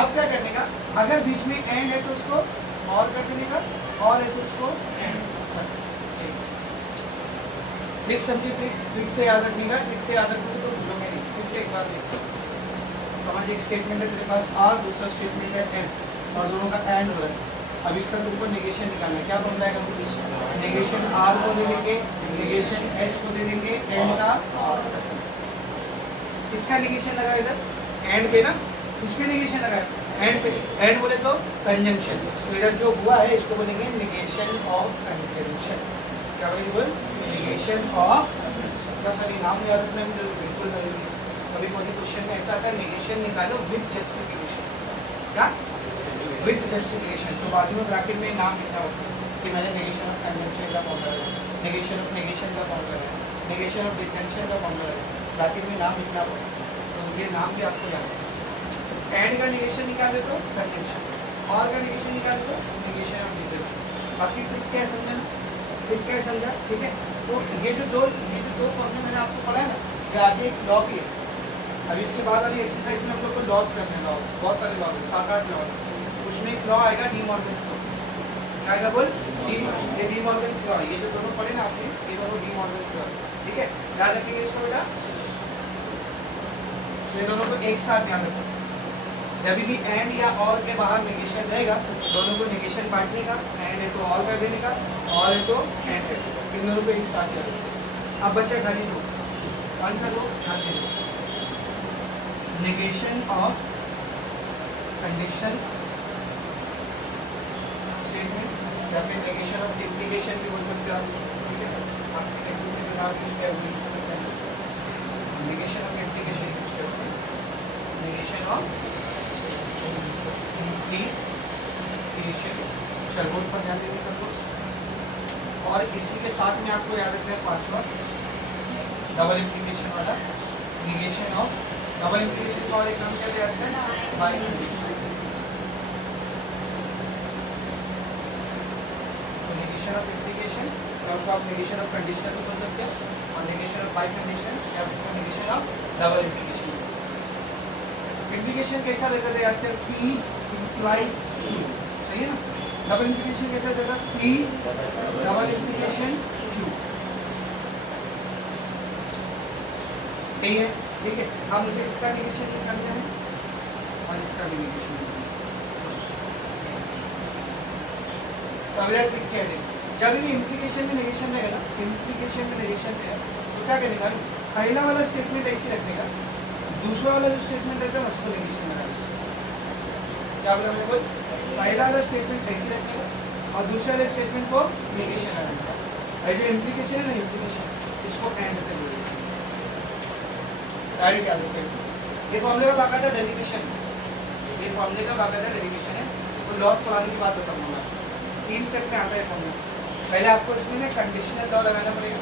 अब क्या करने का, अगर बीच में एंड है तो उसको और कर देने का, और है तो उसको एंड। ट्रिक समझिए, ट्रिक से याद रखने का, ट्रिक से याद रखने तो भूलोगे नहीं। फिर से एक बार देखो, समझ, एक स्टेटमेंट है तेरे पास आर, दूसरा स्टेटमेंट है एस, और दोनों का एंड हो रहा है। अब इसका ऊपर नेगेशन निकालना है, क्या बन जाएगा? नेगेशन आर को दे देंगे, नेगेशन एस को दे देंगे, एंड का आर। इसका नेगेशन लगा इधर एंड पे ना, इसमें नेगेशन लगा एंड पे, एंड बोले तो कंजंक्शन। तो इधर जो हुआ है इसको बोलेंगे नेगेशन ऑफ कंजंक्शन। क्या बोलेंगे? Negation of. बस अभी नाम याद रखना है, बिल्कुल जरूरी। कभी कोई क्वेश्चन में ऐसा आता है नेगेशन निकालो विद जस्टिफिकेशन, क्या? With justification. तो बाद में ब्रैकेट में नाम लिखना होता है कि मैंने नेगेशन ऑफ कंजंक्शन का फॉर्मूला है, नेगेशन ऑफ नेगेशन का फॉर्मूला है, नेगेशन ऑफ डिस्जंक्शन का फॉर्मूला है, ब्रैकेट में नाम लिखना पड़ेगा। तो ये नाम भी आपको याद है। एंड का नेगेशन निकाले तो कंजंक्शन, और का नेगेशन निकाले तो नेगेशन ऑफ डिस्जंक्शन। बाकी ट्रिक क्या है समझना, ट्रिक क्या है समझा, ठीक है। तो ये जो दो फॉर्मूले मैंने आपको पढ़ा है ना, ये आगे एक लॉ की है। अब इसके बाद वाली एक्सरसाइज में हम लोग को लॉस करने हैं, लॉस बहुत सारे लॉ है, 7-8 लॉ है। उसमें एक लॉ आएगा डी मॉर्गन्स लॉ। क्या आएगा बोल? ये डी मॉर्गन्स लॉ। ये जो दोनों पढ़े ना आपने, ये दोनों डी मॉर्गन्स लॉ, ठीक है। याद रखिए इसको बेटा, ये दोनों को एक साथ याद रखो। जब भी एंड या और के बाहर नेगेशन रहेगा, दोनों को नेगेशन बांटने का, एंड है तो और कर देने का, और है तो एंड कर देने का, इन दोनों को एक साथ याद रखो। अब बचा खाली दो, कौन सा दो? ध्यान देना, नेगेशन ऑफ कंडीशन स्टेटमेंट, या फिर नेगेशन ऑफ इम्प्लीकेशन भी बोल सकते हो आप उसको, ठीक है। आपके टेक्स्ट में नाम यूज किया हुआ है, नेगेशन ऑफ इम्प्लीकेशन यूज किया उसमें, नेगेशन ऑफ इम्प्लीकेशन। चल बोर्ड पर ध्यान देंगे सबको। और इसी के साथ में आपको याद रखना है 5वां डबल इम्प्लीकेशन वाला, नेगेशन ऑफ डबल इम्प्लीकेशन का और एक नाम क्या दिया जाता है? By condition. Negation of implication और उसको आप नेगेशन ऑफ कंडीशनल भी बोल सकते हैं, और नेगेशन ऑफ बाई कंडीशन या फिर इसका negation of double implication. Implication कैसा देता था याद कर, P implies Q, सही है ना। डबल इंप्लीकेशन कैसा देता था, P डबल इंप्लीकेशन Q, सही है। ठीक है, अब मुझे इसका नेगेशन निकालना है और इसका भी नेगेशन निकालना है। तो अगला ट्रिक क्या है, जब भी इंप्लीकेशन में नेगेशन रहेगा ना, इंप्लीकेशन में नेगेशन है तो क्या करने का, पहला वाला स्टेटमेंट ऐसे रखने का, दूसरा वाला जो स्टेटमेंट रहता है उसको नेगेशन लगा देगा। क्या बोला मैंने, बोल पहला वाला स्टेटमेंट ऐसे रखने का और दूसरे वाले स्टेटमेंट को नेगेशन लगाने का। और जो इंप्लीकेशन है ना, इंप्लीकेशन इसको एंड से बोलेंगे। डायरेक्ट याद रखें, ये फॉर्मूले का बाकायदा डेरिवेशन है, ये फॉर्मूले का बाकायदा डेरिवेशन है। तो लॉस कराने की बात बताऊंगा, 3 स्टेप में आता है फॉर्मूला। पहले आपको इसमें कंडीशनल लॉ लगाना पड़ेगा,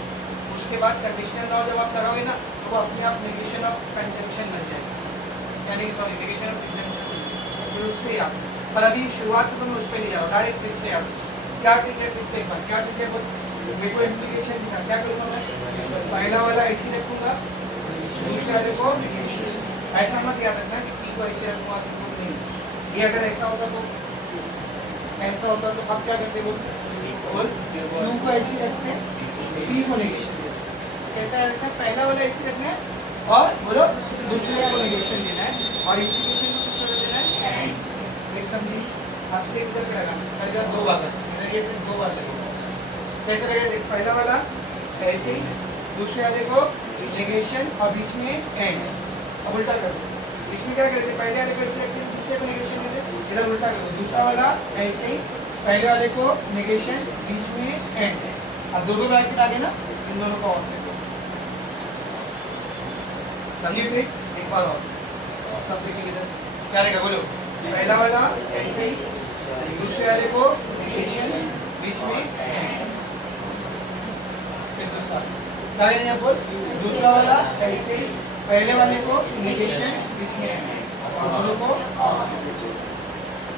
उसके बाद कंडीशनल लॉ जब आप लगाओगे ना तो वो अपने आप नेगेशन ऑफ कंजंक्शन बन जाएगा, यानी सॉरी नेगेशन ऑफ कंजंक्शन, उससे याद। पर अभी शुरुआत तो मैं उस पर नहीं जा रहा हूँ, डायरेक्ट फिर से याद। क्या ट्रिक है, फिर से एक बार क्या ट्रिक है, मेरे को इंप्लीकेशन दिखा, क्या करूँगा मैं, पहला वाला ऐसे रखूँगा, दूसरे वाले को ऐसा मत याद रखना कि P को ऐसे रखूँगा नहीं, ये अगर ऐसा होता तो ऐसा होता तो अब क्या करते बोल Q को ऐसे रखते हैं, P को नेगेशन देते हैं। कैसा रखना है, पहला वाला ऐसे रखना है और बोलो दूसरे को नेगेशन देना है और इंप्लीकेशन को किस तरह देना है, एक समझी आपसे एक तरफ लगाना, इधर 2 बार लगेगा, ये 2 बार लगेगा। कैसे लगेगा, पहला वाला ऐसे ही, दूसरे वाले को नेगेशन और बीच में एंड। अब उल्टा कर दो, इसमें क्या करेंगे, पहले वाले को ऐसे रखते हैं, दूसरे को नेगेशन देते, इधर उल्टा कर दो, दूसरा वाला ऐसे ही, पहले वाले को नेगेशन बीच में एंड। अब दोनों ब्रैकेट आगे ना, इन दोनों को और से दो, समझिए ट्रिक एक बार और सब देखेंगे इधर क्या रहेगा, बोलो पहला वाला ऐसे ही, दूसरे वाले को नेगेशन बीच में एंड, फिर दूसरा क्या करेंगे, बोल दूसरा वाला ऐसे ही, पहले वाले को नेगेशन बीच में और दोनों को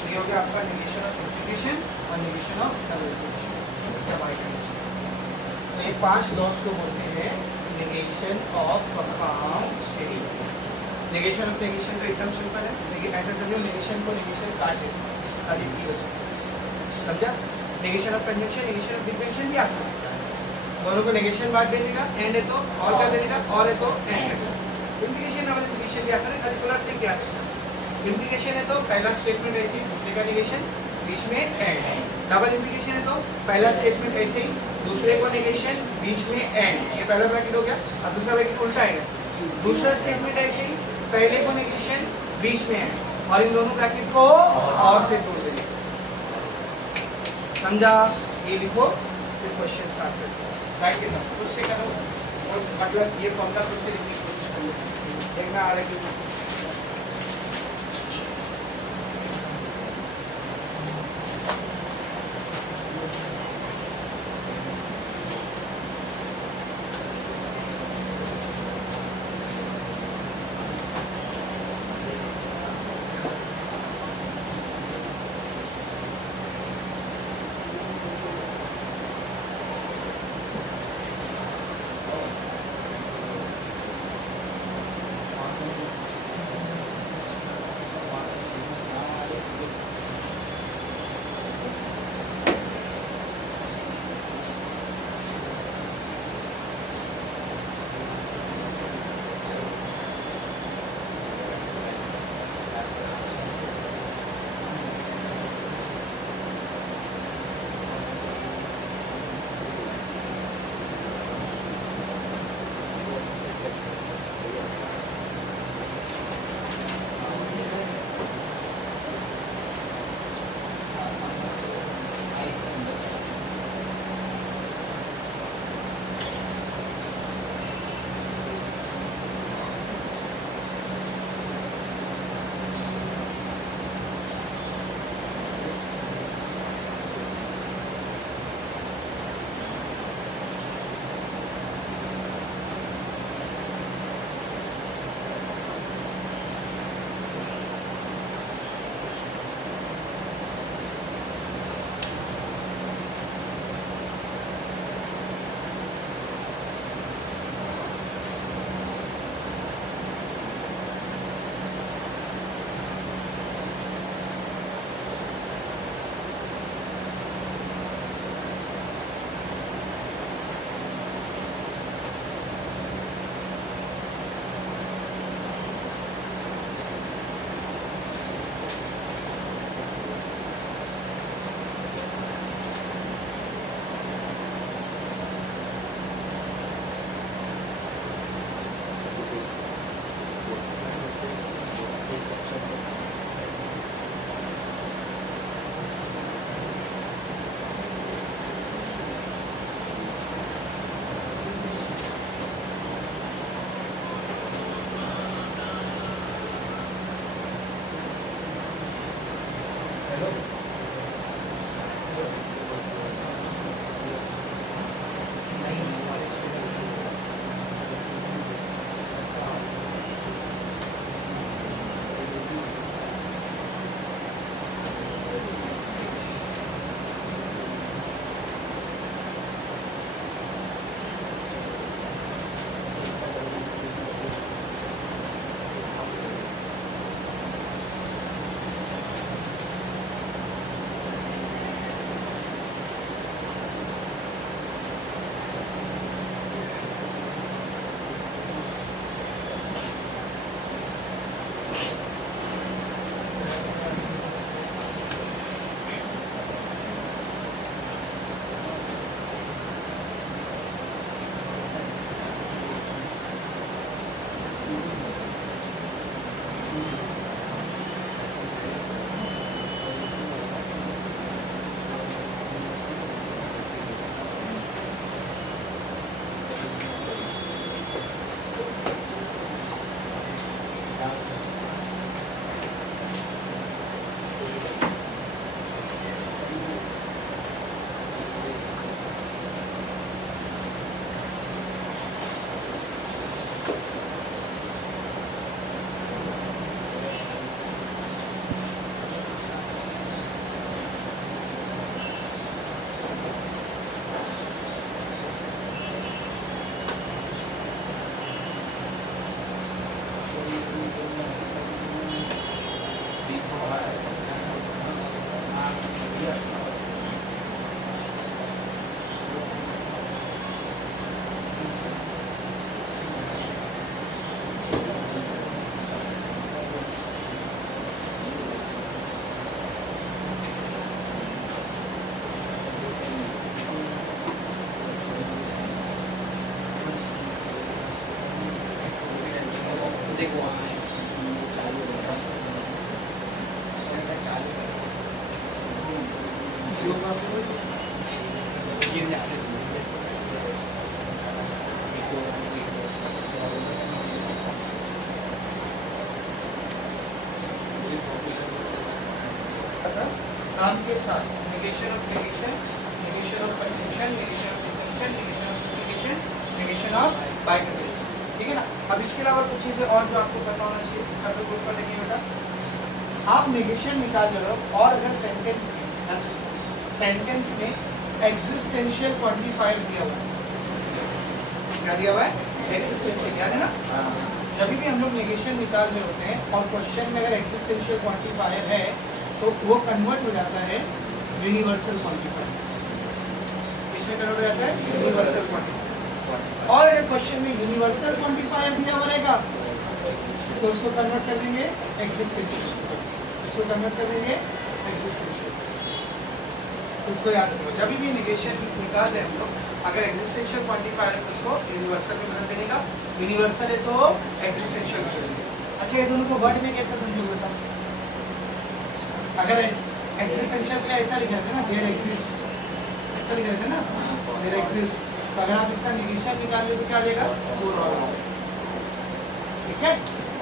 ये हो गया आपका नेगेशन ऑफ इंप्लीकेशन और नेगेशन ऑफ डबल इंप्लीकेशन। तो ये 5 लॉस को बोलते हैं negation of compound state. Negation of negation तो एकदम सिंपल है, लेकिन ऐसा समझो नेगेशन को नेगेशन काट देते, समझा। Negation of conjunction, negation of differential भी आसान है, दोनों को नेगेशन बांट देने का, एंड है तो और क्या देने का, और है तो एंड है। इंप्लीकेशन और इंप्लीकेशन भी आसान है, खाली थोड़ा ट्रिक याद रखना। इंप्लीकेशन है तो पहला स्टेटमेंट ऐसे ही, दूसरे का नेगेशन बीच में एंड। डबल इंप्लीकेशन है तो पहला स्टेटमेंट ऐसे ही, दूसरे को नेगेशन बीच में एंड। ये पहला ब्रैकेट हो गया, अब दूसरा ब्रैकेट उल्टा आएगा, दूसरा स्टेटमेंट ऐसे ही, पहले को नेगेशन बीच में एंड, और इन दोनों ब्रैकेट को और से जोड़ देंगे, समझा। ये लिखो, फिर क्वेश्चन स्टार्ट करते हैं, राइट के साथ खुद से करो और मतलब ये फॉर्मूला खुद से लिखने की कोशिश करो, देखना आ रहा है। नाम के साथ negation of negation, negation of conjunction, negation of conjunction, negation of substitution, negation of biconditional. ठीक है ना। अब इसके अलावा कुछ चीजें और जो आपको पता होना चाहिए, सब लोग ऊपर देखिए बेटा, आप नेगेशन निकाल रहे हो और अगर सेंटेंस में एक्सिस्टेंशियल क्वांटिफायर दिया हुआ है, क्या दिया हुआ है? एक्सिस्टेंशियल, याद है ना। जब भी हम लोग नेगेशन निकाल रहे होते हैं और क्वेश्चन में अगर एक्सिस्टेंशियल क्वांटिफायर है तो वो कन्वर्ट हो जाता है यूनिवर्सल क्वांटिफायर। इसमें कन्वर्ट हो जाता है यूनिवर्सल क्वांटिफायर। और अगर क्वेश्चन में यूनिवर्सल क्वांटिफायर दिया हुआ रहेगा तो उसको कन्वर्ट कर देंगे एक्सिस्टेंशियल, इसको कन्वर्ट कर देंगे एक्सिस्टेंशियल। इसको याद रखो, जब भी नेगेशन निकाल रहे हैं हम लोग, अगर एक्सिस्टेंशियल क्वांटिफायर है तो उसको यूनिवर्सल में बदल देने का, यूनिवर्सल है तो एक्सिस्टेंशियल बदल देंगे। अच्छा, ये दोनों को वर्ड में कैसे समझोगे बताओ? अगर एक्सिस्टेंशियल का ऐसा लिखा था ना, देयर एग्जिस्ट, ऐसा लिखा था ना, देयर एग्जिस्ट, तो अगर आप इसका नेगेशन निकाल दो तो क्या आ जाएगा? For all. ठीक है।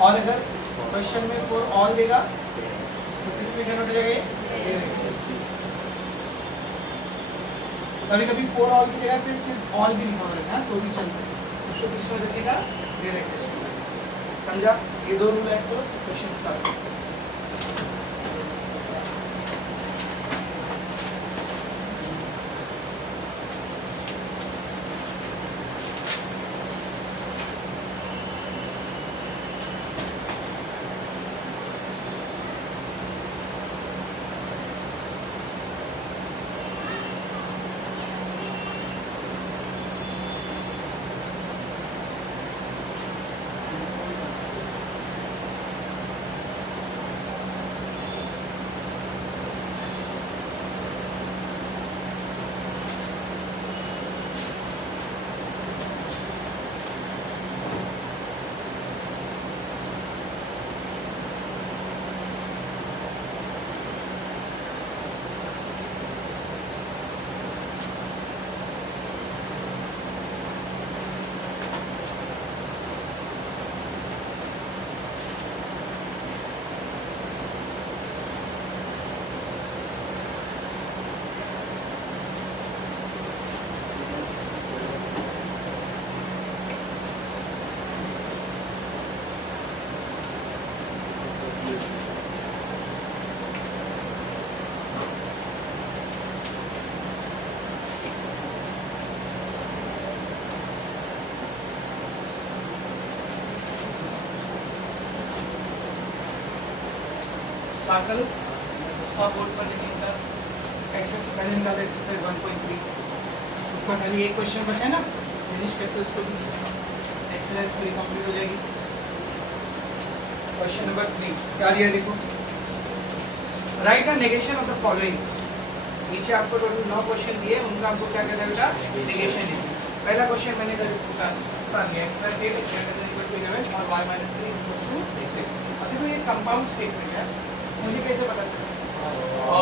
और अगर क्वेश्चन में फॉर ऑल देगा तो किसमें कन्वर्ट हो जाएगा? There exist. कभी कभी फॉर ऑल की जगह पे सिर्फ ऑल भी लिखा होगा तो भी चलता है, उसको किसमें रखेगा? There exist. समझा? ये दो रूल है तो क्वेश्चन स्टार्ट। स्टार्ट करो सब बोर्ड पर लिखने का एक्सरसाइज पहले निकालो एक्सरसाइज 1.3 उसका खाली एक क्वेश्चन बचा है ना फिनिश करते उसको भी एक्सरसाइज पूरी कंप्लीट हो जाएगी। क्वेश्चन नंबर 3 क्या दिया देखो right the negation of the following. नीचे आपको टोटल 9 क्वेश्चन दिए उनका आपको क्या करना है बेटा नेगेशन है। पहला क्वेश्चन मैंने कर दिया x + 8 = 11 और y - 3 = 6। अब देखो ये कंपाउंड स्टेटमेंट है मुझे कैसे पता चला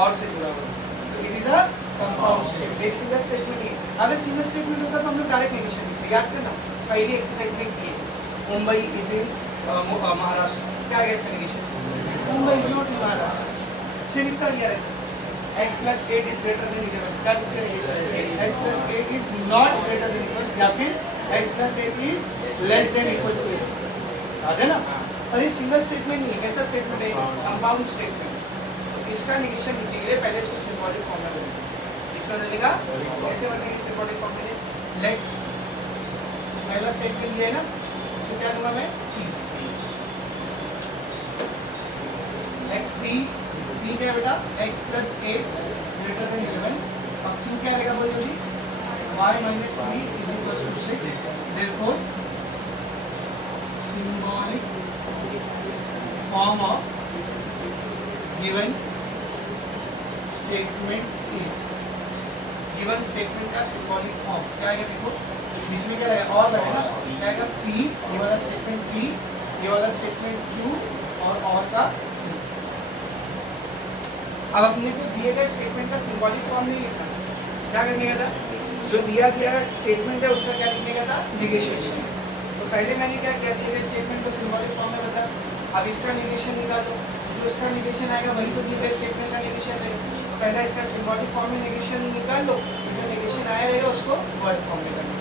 और से जुड़ा हुआ तो it is a compound statement एक सिंगल स्टेटमेंट नहीं। अगर सिंगल स्टेटमेंट होता तो हम लोग डायरेक्ट नेगेशन लिखते याद करना पहली एक्सरसाइज में की मुंबई इज इन महाराष्ट्र क्या है इसका negation Mumbai is not in Maharashtra सिर्फ का दिया रहता x + 8 is greater than 11 क्या लिखते x + 8 is not greater than 11 या फिर x + 8 is less than equal to 8 याद है ना। और ये सिंगल स्टेटमेंट नहीं है कैसा स्टेटमेंट है कंपाउंड स्टेटमेंट। इसका नेगेशन लिखने के लिए पहले इसको सिंबॉलिक फॉर्म में बदलेंगे। इसमें बदलेगा कैसे बदलेंगे सिंबॉलिक फॉर्म में लेट पहला स्टेटमेंट ये है ना इसको क्या दूंगा मैं लेट p p क्या बेटा x + 8 greater than 11 अब q क्या आएगा बोलो जी y - 3 = 6 therefore symbolic form of given statement is given statement का symbolic form क्या आएगा देखो इसमें क्या रहेगा और लगेगा क्या आएगा p ये वाला स्टेटमेंट p ये वाला स्टेटमेंट q और का c। अब अपने को दिए गए स्टेटमेंट का सिंबॉलिक फॉर्म नहीं लिखना क्या करने का था जो दिया गया स्टेटमेंट है उसका क्या लिखने का था नेगेशन। तो पहले मैंने क्या किया दिए गए स्टेटमेंट को सिंबॉलिक फॉर्म में बदला अब इसका नेगेशन निकालो जो इसका नेगेशन आएगा वही तो दिए गए स्टेटमेंट का नेगेशन है। तो पहला इसका सिंबॉलिक फॉर्म में नेगेशन निकाल लो जो नेगेशन आया रहेगा उसको वर्ड फॉर्म में करना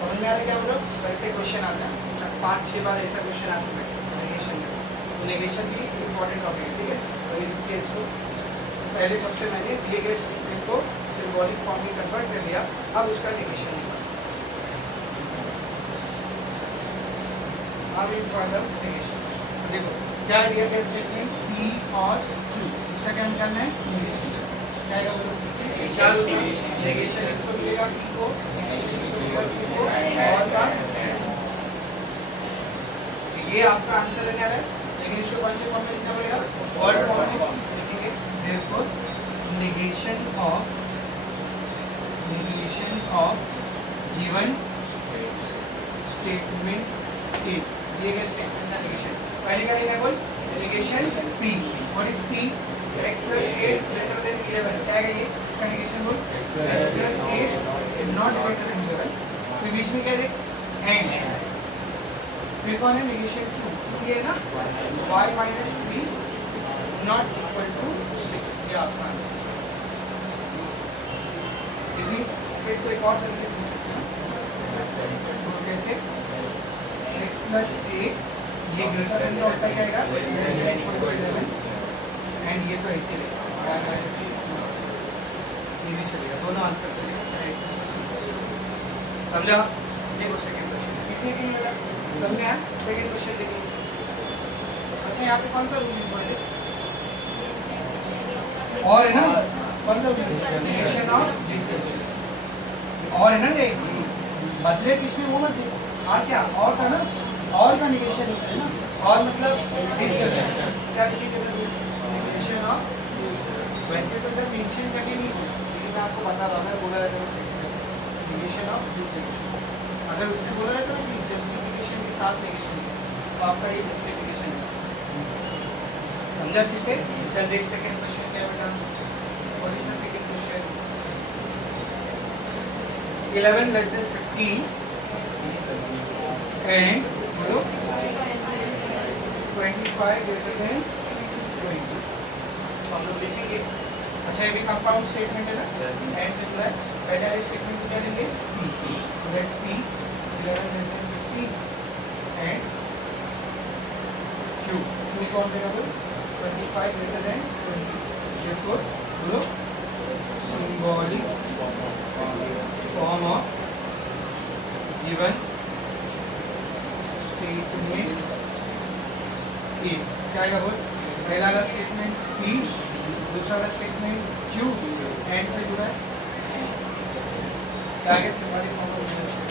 समझ में आ रहा है क्या बोलो वैसे क्वेश्चन आता है 5-6 बार ऐसा क्वेश्चन आ चुका है नेगेशन में तो नेगेशन भी इम्पोर्टेंट टॉपिक है ठीक है। तो ये इसको पहले सबसे मैंने दिए गए स्टेटमेंट को सिंबॉलिक फॉर्म में कन्वर्ट कर दिया अब उसका नेगेशन निकालो अब इन फर्दर नेगेशन देखो क्या दिया गया स्टेटमेंट p और q इसका क्या निकालना है नेगेशन क्या आएगा बोलो नेगेशन इसको मिलेगा p को नेगेशन इसको मिलेगा q को और का ये आपका आंसर है क्या है लेकिन इसको कौन से फॉर्म में लिखना पड़ेगा वर्ड फॉर्म में लिखेंगे therefore negation of given statement is दिए गए स्टेटमेंट का नेगेशन पहले क्या लिखना है बोल negation p what is p x + 8 greater than 11 क्या है ये इसका नेगेशन बोल x + 8 not greater than 11 फिर बीच में क्या है and फिर कौन है नेगेशन q ये है ना y - 3 not equal to 6 ये आपका आंसर इसी से इसको एक और तरीके से लिख सकते हैं तो कैसे x + 8 ये ग्रेटर देन का होता क्या आएगा एंड ये तो ऐसे लेगा ये भी चलेगा दोनों आंसर चलेगा समझा। देखो सेकंड क्वेश्चन किसी की समझ में आया सेकंड क्वेश्चन देखिए अच्छा यहाँ पे कौन सा रूल यूज करेंगे और है ना कौन सा नेगेशन और डिसक्रिप्शन और है ना ये बदले किसमें वो मत देखो और क्या और था ना और का नेगेशन होता है ना और मतलब डिसक्रिप्शन क्या नेगेशन और वैसे तो जब मेंशन करके नहीं लेकिन मैं आपको बता रहा हूँ बोला रहता है नेगेशन और डिसक्रिप्शन अगर उसने बोला रहता है कि जस्टिफिकेशन के साथ नेगेशन तो आपका ये जस्टिफिकेशन है समझा अच्छे से। चल देख सेकंड क्वेश्चन क्या है बेटा what is the second question 11 less than 15 and बोलो 25 greater than 20 हम लोग लिखेंगे। अच्छा ये भी कंपाउंड स्टेटमेंट है ना एंड से जुड़ा है पहले वाले स्टेटमेंट को क्या लेंगे late p 11 less than 15 and q कौन देगा बोलो 25 greater than 20 therefore बोलो symbolic form of given statement is क्या आएगा बोल, पहला वाला स्टेटमेंट पी, दूसरा वाला स्टेटमेंट क्यू, एंड से जुड़ा है, आगे सिंबॉलिक फॉर्म ऑफ रिलेशन।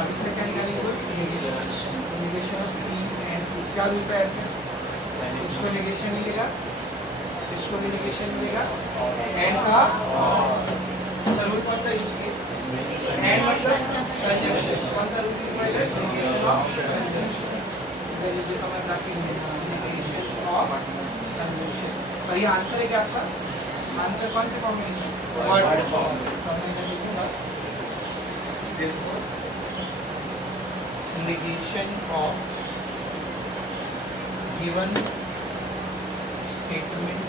अब इसका क्या निकालेंगे बोल, negation of P and Q, क्या रूल पे आते हैं, इसको नेगेशन मिलेगा, इसको भी नेगेशन मिलेगा, एंड का रूल कौन सा यूज किए, एंड मतलब कंजंक्शन, कौन सा रूल यूज किया है, negation of conjunction, negation of conjunction. और ये आंसर है क्या आपका, आंसर कौन से फॉर्म में, वर्ड फॉर्म, तो मैं इधर लिखूंगा therefore negation of given statement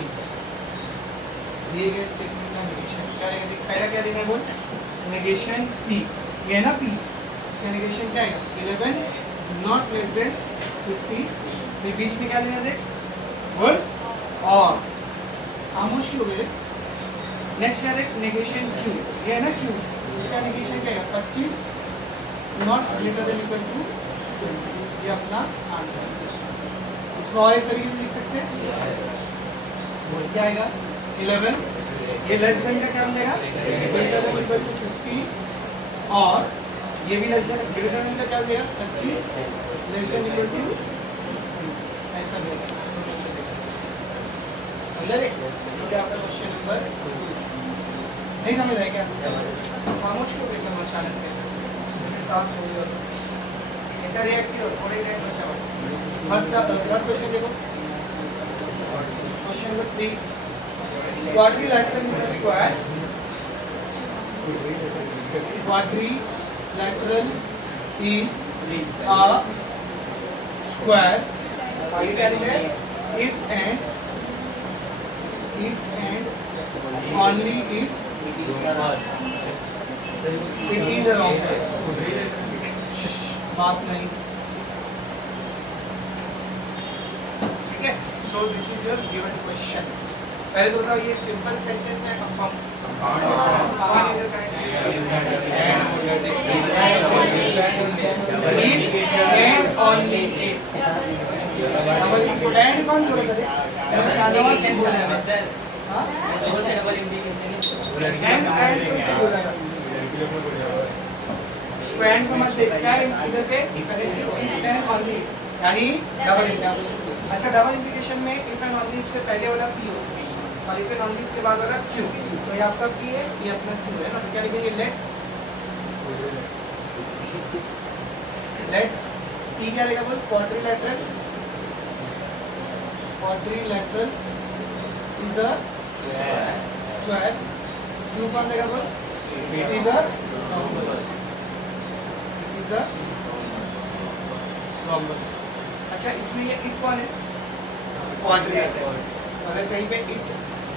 is, दिए गए स्टेटमेंट का नेगेशन क्या रहेगा, पहला क्या देना है बोल, नेगेशन p, ये है ना p, इसका नेगेशन क्या है 11 नॉट लेस देन 50, फिर बीच में क्या लेना देख बोल, और खामोश क्यों गए। नेक्स्ट क्या देख, नेगेशन q, ये है ना q, इसका नेगेशन क्या है 25 not greater than equal to 20, ये अपना आंसर है। इसको और एक तरीके से लिख सकते हैं, बोल क्या आएगा 11, ये लेस देन का क्या मिलेगा ग्रेटर देन इक्वल टू 50, और ये भी लेस देन ग्रेटर देन का क्या मिलेगा 25 लेस देन इक्वल टू, ऐसा मिलेगा। समझ रहे, ये आपका क्वेश्चन नंबर 2, नहीं समझ रहा है क्या, खामोश क्यों एकदम अचानक से साफ हो गया, इनका रिएक्ट किया थोड़े टाइम बचा हुआ। थर्ड क्वेश्चन देखो, question number 3, quadrilateral is a square, quadrilateral is a square, आगे क्या लिखा है, if and only if it is a rhombus, बात नहीं, ठीक है। So this is your given question. पहले तो बताओ ये सिंपल सेंटेंस है कंपाउंड, एंड कौन जोड़ा करे, शानवाज सेंस है सर, हां डबल से डबल इंप्लीकेशन एंड एंड को मत देख, क्या इधर पे एंड ओनली यानी डबल इंप्लीकेशन। अच्छा डबल इंप्लीकेशन में इफ एंड ओनली से पहले वाला पी होगा और इफ एंड ओनली के बाद वाला क्यू, तो ये आपका पी है, ये अपना क्यू है ना, तो क्या लिखेंगे लेट टी क्या रहेगा बोल, quadrilateral is a square, Q कौन रहेगा बोल, इट इज अ रॉम्बस। अच्छा इसमें ये इट कौन है, क्वाड्रिलैटरल, अगर कहीं पे it's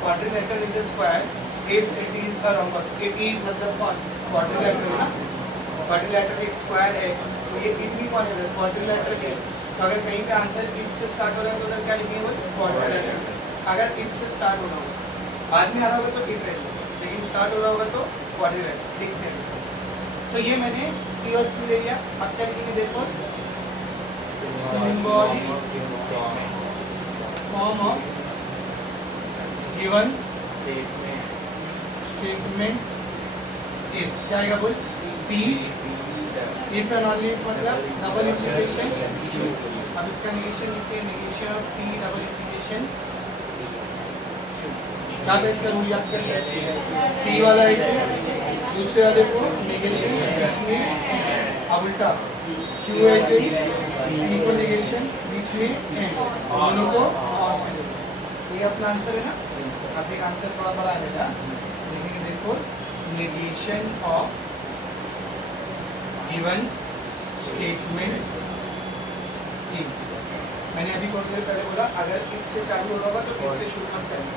quadrilateral is a square if it is a rhombus, it is मतलब कौन क्वाड्रिलैटरल है ना, क्वाड्रिलैटरल एक स्क्वायर है, तो ये इट भी कौन है क्वाड्रिलैटरल है। तो अगर कहीं पे आंसर इट से स्टार्ट हो रहा है तो उधर क्या लिखेंगे बोल, क्वाड्रिलैटरल। अगर इट से स्टार्ट हो रहा होगा, बाद में आ रहा होगा तो इट रहेगा, लेकिन स्टार्ट हो रहा होगा तो क्वाड्रिलैटरल लिखते हैं। तो ये मैंने पी और क्यू ले लिया, अब क्या लिखेंगे देखो, symbolic form of given statement is क्या आएगा बोल, P if and only if मतलब डबल इंप्लीकेशन Q। अब इसका नेगेशन लिखते हैं, negation of P double implication Q। क्या था इसका रूल याद करिए, P वाला ऐसे दूसरे वाले को नेगेशन बीच में, अब उल्टा Q ऐसे P को नेगेशन बीच में एंड, दोनों को और से ये अपना आंसर है ना। अब एक आंसर थोड़ा बड़ा आएगा, देखेंगे देखो, negation of given statement is, मैंने अभी थोड़ी देर पहले बोला अगर इट से चालू हो रहा होगा तो इट से शुरू मत करना।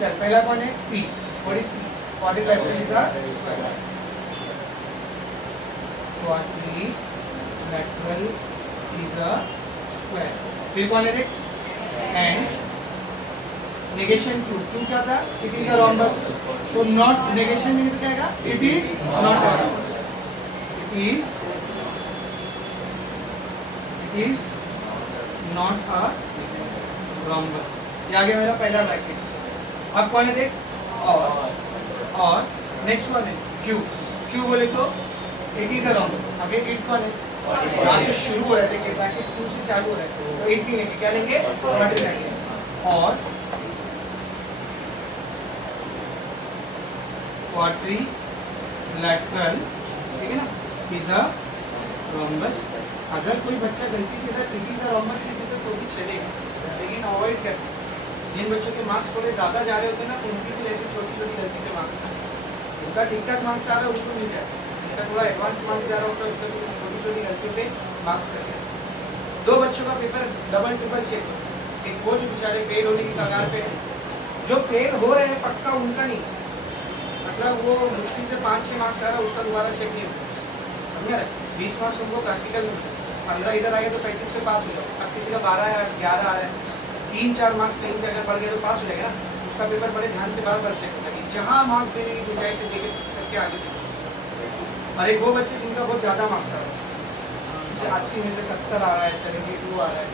चल पहला कौन है, P, what is P, quadrilateral is a square, quadrilateral is a square, फिर कौन है देख, एंड नेगेशन Q, Q क्या था, इट इज अ रॉम्बस, तो नॉट नेगेशन नहीं क्या आएगा, it is not a rhombus, it is is not a rhombus. ये आ गया मेरा पहला ब्रैकेट। अब कौन है देख, और नेक्स्ट वन है क्यू। क्यू बोले तो इट इज अ रॉम्बस। आगे इट कौन है, यहाँ से शुरू हो रहा है, देखिए ब्रैकेट क्यू से चालू हो रहा है, तो इट भी लेंगे, क्या लेंगे, क्वाड्रिलैटरल। और क्वाड्रिलैटरल, ठीक है ना, इज अ रॉम्बस। अगर कोई बच्चा गलती से अगर इट इज अ रॉम्बस लिखे तो भी चलेगा, लेकिन अवॉइड करते हैं। जिन बच्चों के मार्क्स थोड़े ज़्यादा जा रहे होते हैं ना, उनकी फिर ऐसी छोटी छोटी गलती पे मार्क्स आते हैं। उनका ठीक ठाक मार्क्स आ रहा है उनको मिल जाए, उनका थोड़ा एडवांस मार्क्स जा रहा होता है, उनका फिर छोटी छोटी गलतियों पे मार्क्स कर दिया। दो बच्चों का पेपर डबल ट्रिपल चेक, एक वो जो बेचारे फेल होने की कगार पे है, जो फेल हो रहे हैं पक्का उनका नहीं, मतलब वो मुश्किल से 5-6 मार्क्स आ रहा है, उसका दोबारा चेक नहीं होता, समझ रहे। 20 मार्क्स उनको प्रैक्टिकल में, 15 इधर आ गया तो 35 से पास हो जाओ। अब किसी का 12 है, 11 आ रहा है, 3-4 मार्क्स कहीं से अगर पड़ गया तो पास हो जाएगा ना, उसका पेपर बड़े ध्यान से बार बार चेक होता है, जहाँ मार्क्स देने की गुंजाइश है देखे करके आगे। और एक वो बच्चे जिनका बहुत ज़्यादा मार्क्स आ रहा है, 80 में से 70 आ रहा है, 72 आ रहा है,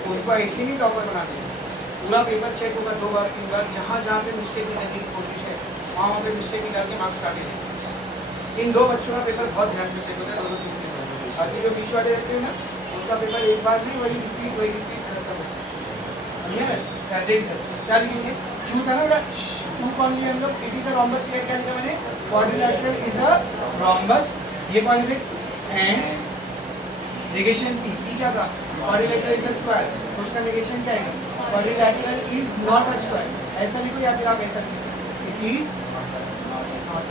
तो उनको ऐसे नहीं टॉपर बनाते, पूरा पेपर चेक होगा 2 बार 3 बार, जहाँ जहाँ पे मिस्टेक निकालने की कोशिश है वहाँ पे मिस्टेक निकाल के मार्क्स काटे देंगे। इन 2 बच्चों का पेपर बहुत ध्यान से चेक होता है, दोनों 3 के। बाकी जो बीच वाले रहते हैं ना, उनका पेपर एक बार नहीं वही रिपीट करता है। क्या देख क्या लिखेंगे, क्यू था ना बेटा, क्यू कौन लिया हम लोग, इट इज अ रॉम्बस। क्या लिखा मैंने, क्वाड्रिलैटरल इज अ रॉम्बस। ये कौन है देख, एंड नेगेशन पी, पी क्या था, क्वाड्रिलैटरल इज अ स्क्वायर, तो उसका नेगेशन क्या है, quadrilateral is not a square. ऐसा लिखो या फिर आप ऐसा लिख सकते, it is not a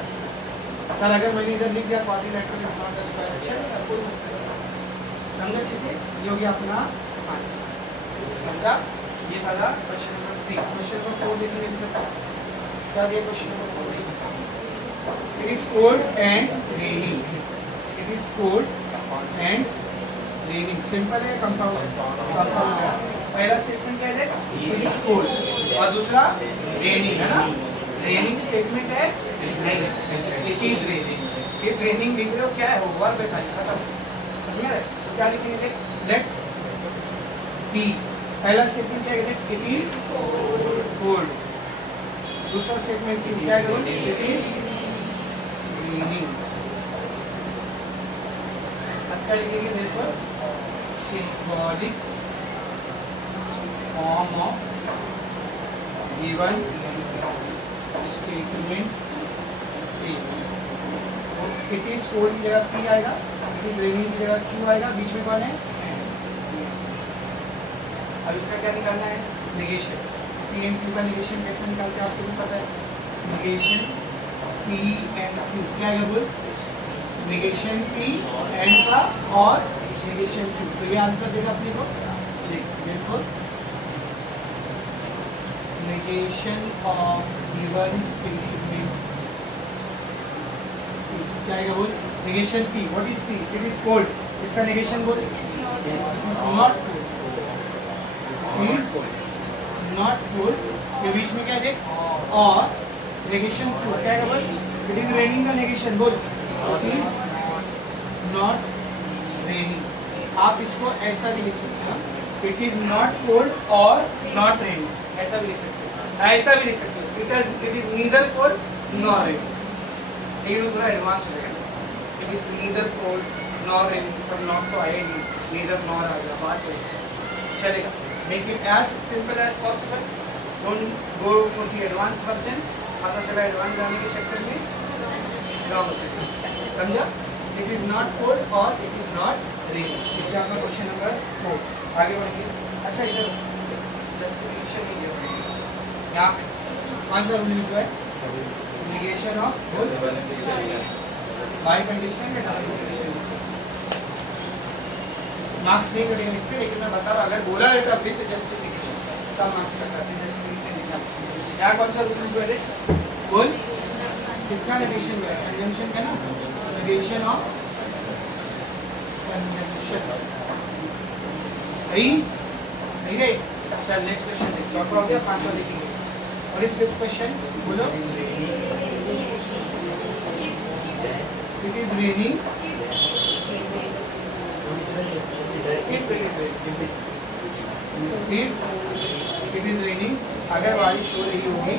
square. Sir अगर मैंने इधर लिख दिया quadrilateral is not a square, अच्छा कोई मसला नहीं, समझा अच्छे से। ये हो गया अपना आंसर, समझा। ये था क्वेश्चन नंबर 3। क्वेश्चन नंबर 4 देखिए क्या दिया, क्वेश्चन नंबर 4 देखिए, it is cold and raining, it is cold and raining, simple है, कंपाउंड है। पहला स्टेटमेंट क्या है, इट इज कोल्ड, और दूसरा रेनिंग है ना, रेनिंग स्टेटमेंट है, इट इज रेनिंग, सिर्फ रेनिंग लिख रहे हो, क्या है वो वर्ब है, खत्म, समझ रहे। तो क्या लिखेंगे, लेट पी, पहला स्टेटमेंट क्या है, इट इज कोल्ड, दूसरा स्टेटमेंट क्या है, इट इज रेनिंग। अब क्या लिखेंगे, देखो symbolic form of given statement is, it is cold की जगह P आएगा, it is raining की जगह Q आएगा, बीच में कौन है, अब इसका क्या निकालना है, नेगेशन। P and Q का नेगेशन कैसे निकालते हैं आपको भी पता है, नेगेशन P and Q क्या है, बोल नेगेशन P and का और नेगेशन Q, तो ये आंसर देगा अपने को, therefore negation of given statement is क्या आएगा, बोल negation P, what is P, it is cold, इसका negation बोल, it is not cold, it is not cold, ये बीच में क्या है, और negation Q क्या आएगा, बोल it is raining का negation बोल, it is not raining। आप इसको ऐसा भी लिख सकते हो, इट इज नॉट कोल्ड और नॉट रेनिंग, ऐसा भी लिख सकते हो, ऐसा भी लिख सकते हो, it is neither cold nor raining, लेकिन थोड़ा एडवांस हो जाएगा, it is neither cold nor raining, सब नॉट तो आए नहीं, नीदर नॉर आ गया, बात हो चलेगा। Make it as simple as possible, don't go for the advance version, पता चला एडवांस जाने के चक्कर में लॉन्ग हो जाएगा, समझा। इट इज नॉट कोल्ड और इट इज नॉट रेनिंग, ये आपका क्वेश्चन नंबर 4। आगे बढ़ेंगे, अच्छा इधर जस्टिफिकेशन नहीं है, यहाँ पे कौन सा रूल यूज है, नेगेशन ऑफ बाय कंडीशन या डबल कंडीशन, मार्क्स नहीं करेंगे इस पे, लेकिन मैं बता रहा हूँ अगर बोला रहता विद जस्टिफिकेशन तब मार्क्स करता है, जस्टिफिकेशन यहाँ कौन सा रूल यूज है, बोल किसका नेगेशन है, कंजम्पशन का ना, नेगेशन ऑफ सही सही है। चल नेक्स्ट क्वेश्चन देख, चौथा हो गया, पांचवा देखेंगे, और इस फिफ्थ क्वेश्चन बोलो, it is raining if it is raining, अगर बारिश हो रही होगी,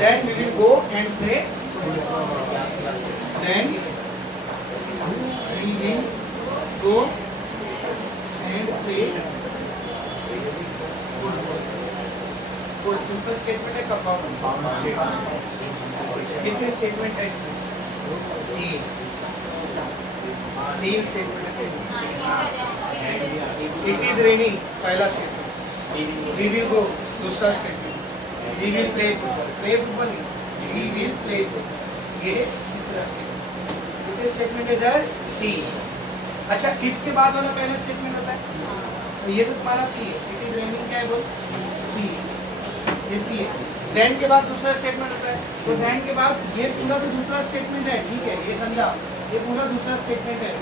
then we will go and play. Then we will go and play football. कोई सिंपल स्टेटमेंट है, कंपाउंड स्टेटमेंट. कितने स्टेटमेंट है इसमें? तीन स्टेटमेंट है. इट इज रेनिंग पहला स्टेटमेंट, वी विल गो दूसरा statement, we will play football नहीं, वी विल प्ले फुटबॉल ये तीसरा स्टेटमेंट. कितने स्टेटमेंट है इधर? तीन. अच्छा, इफ के बाद वाला पहला स्टेटमेंट होता है, तो ये तो तुम्हारा पी है. इट इज रेनिंग क्या है बोल? पी. ये पी है. देन के बाद दूसरा स्टेटमेंट होता है, तो देन के बाद ये पूरा तो दूसरा स्टेटमेंट है, ठीक है, ये समझा, ये पूरा दूसरा स्टेटमेंट है,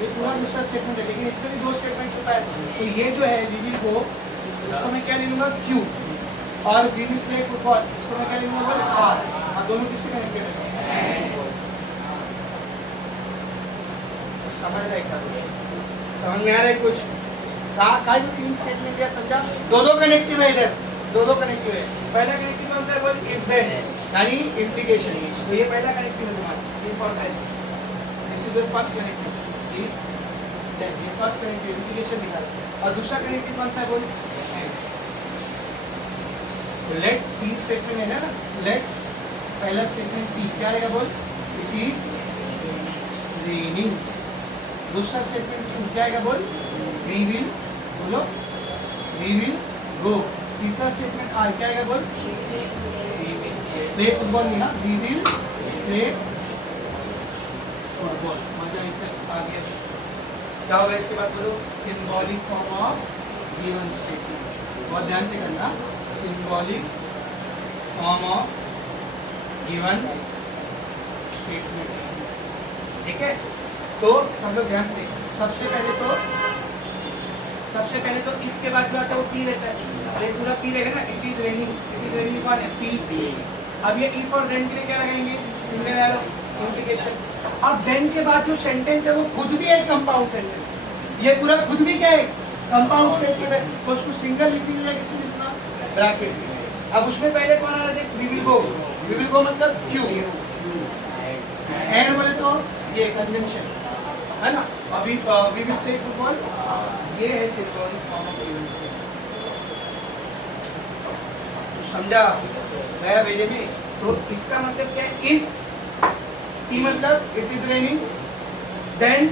ये पूरा दूसरा स्टेटमेंट है. लेकिन इसमें भी दो स्टेटमेंट होता है. तो ये जो है वी विल गो, इसको मैं क्या ले लूँगा? क्यू. और वी विल प्ले फुटबॉल, इसको मैं क्या ले लूँगा? आर. और दोनों किससे कनेक्टेड है? समझ रहे क्या? समझ में आ रहा है कुछ? का जो तीन स्टेटमेंट है, समझा? दो कनेक्टिव है इधर, दो कनेक्टिव है. पहला कनेक्टिव कौन सा है बोल? इफ देन, यानी इम्प्लीकेशन. तो ये पहला कनेक्टिव है तुम्हारा, इफ और then. This is your first connective. If then, ये फर्स्ट कनेक्टिव इम्प्लीकेशन निकाल. और दूसरा कनेक्टिव कौन सा है बोल? लेट पी स्टेटमेंट है ना, लेट पहला स्टेटमेंट पी क्या रहेगा बोल? It is raining. दूसरा स्टेटमेंट क्यू क्या आएगा बोल? वी विल, बोलो, वी विल गो. तीसरा स्टेटमेंट आर क्या आएगा बोल? प्ले फुटबॉल नहीं ना, वी विल प्ले फुटबॉल. मजा इसे आ गया. क्या होगा इसके बाद बोलो? Symbolic form of given statement. बहुत ध्यान से करना. Symbolic form of given statement. ठीक है, तो सब लोग ध्यान से देखो. सबसे पहले तो इफ के बाद जो आता है वो पी रहता है. ये पूरा पी रहेगा ना. It is raining, it is raining कौन है? पी. अब ये इफ और देन के लिए क्या लगाएंगे? Single arrow, implication. और देन के बाद जो सेंटेंस है वो खुद भी एक कंपाउंड सेंटेंस. ये पूरा खुद भी क्या है? कंपाउंड स्टेटमेंट है. तो उसको सिंगल लिखनी है, किसमें लिखना? ब्रैकेट. अब उसमें पहले कौन आ रहा है? We will go. We will go मतलब क्यू. एंड बोले तो ये कंजंक्शन है ना. अभी वी विल प्ले फुटबॉल, ये है symbolic form of given statement. समझा गया भेजे में? तो इसका मतलब क्या है? इफ पी मतलब इट इज रेनिंग, देन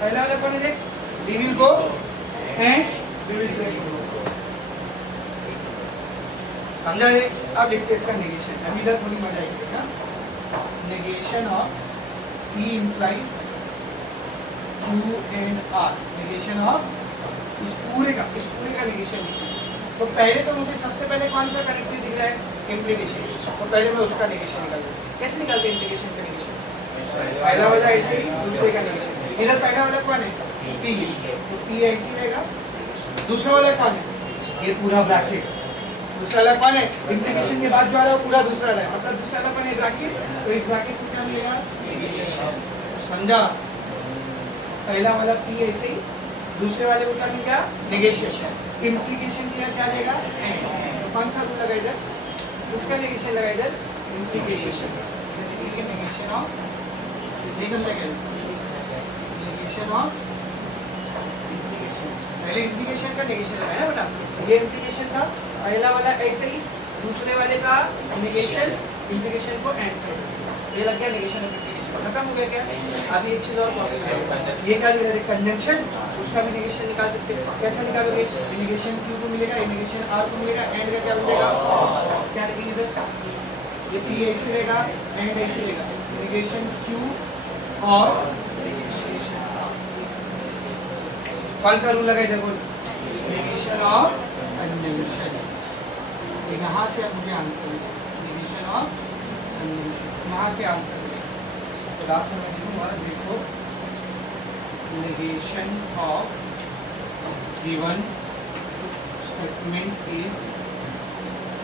पहला वाला कौन है? We will go and we will play football. समझा रे? अब देखते हैं इसका नेगेशन. अभी इधर थोड़ी मजा आएगी ना. Negation of P implies Q and R. Negation of इस पूरे का नेगेशन. तो पहले तो मुझे सबसे पहले कौन सा कनेक्टिव दिख रहा है? इम्प्लीकेशन. तो पहले मैं उसका नेगेशन निकालूँ. कैसे निकालते हैं इम्प्लीकेशन का नेगेशन? पहला वाला ऐसे ही, दूसरे का नेगेशन. इधर पहला वाला कौन है? P. तो P ऐसे रहेगा. दूसरा वाला कौन है? ये पूरा ब्रैकेट. दूसरा वाला कौन है? इम्प्लीकेशन के बाद जो आ रहा है वो पूरा दूसरा वाला है. मतलब दूसरा वाला कौन है? ब्रैकेट. तो इस ब्रैकेट को क्या मिलेगा? समझा? पहला वाला पी ऐसे ही, दूसरे वाले को क्या मिल गया? नेगेशन. इम्प्लीकेशन किया क्या रहेगा? तो कौन सा रूल लगा इधर? इसका नेगेशन लगा इधर. Implication. Negation of negation of implication. पहले इम्प्लीकेशन का नेगेशन लगाया ना बेटा. ये इम्प्लीकेशन था पहला वाला ऐसे ही, दूसरे वाले का नेगेशन, इम्प्लीकेशन को एंड साइड. ये लग गया नेगेशन ऑफ इम्प्लीकेशन. खत्म हो गया क्या? अभी एक चीज और प्रोसेस है. ये क्या दिया? कंजंक्शन. उसका भी नेगेशन निकाल सकते हैं. कैसे निकालोगे? नेगेशन क्यू को मिलेगा, नेगेशन आर को मिलेगा, एंड का क्या मिलेगा? क्या लिखेंगे इधर? ये पी ऐसे रहेगा, एंड ऐसे रहेगा. नेगेशन क्यू और कौन सा रूल लगा इधर बोल? Negation of conjunction. यहाँ से आप मुझे आंसर नेगेशन ऑफ कंजंक्शन, यहाँ से आंसर. लास्ट में मैं लिखूंगा, देखो, negation of given statement is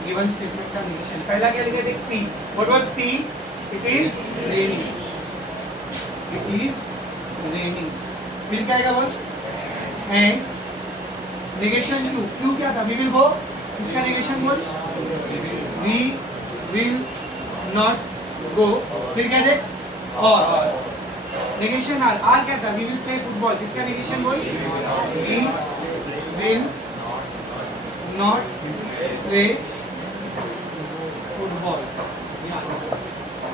given statement का negation. पहला क्या लिखा? देख P. What was P? It is raining. It is raining. फिर क्या आएगा बोल, एंड नेगेशन क्यू, क्यू क्या था, वी विल गो, इसका नेगेशन बोल, वी विल नॉट गो, फिर क्या दे, और नेगेशन आर, आर क्या था, वी विल प्ले फुटबॉल, इसका नेगेशन बोल, we will not play football,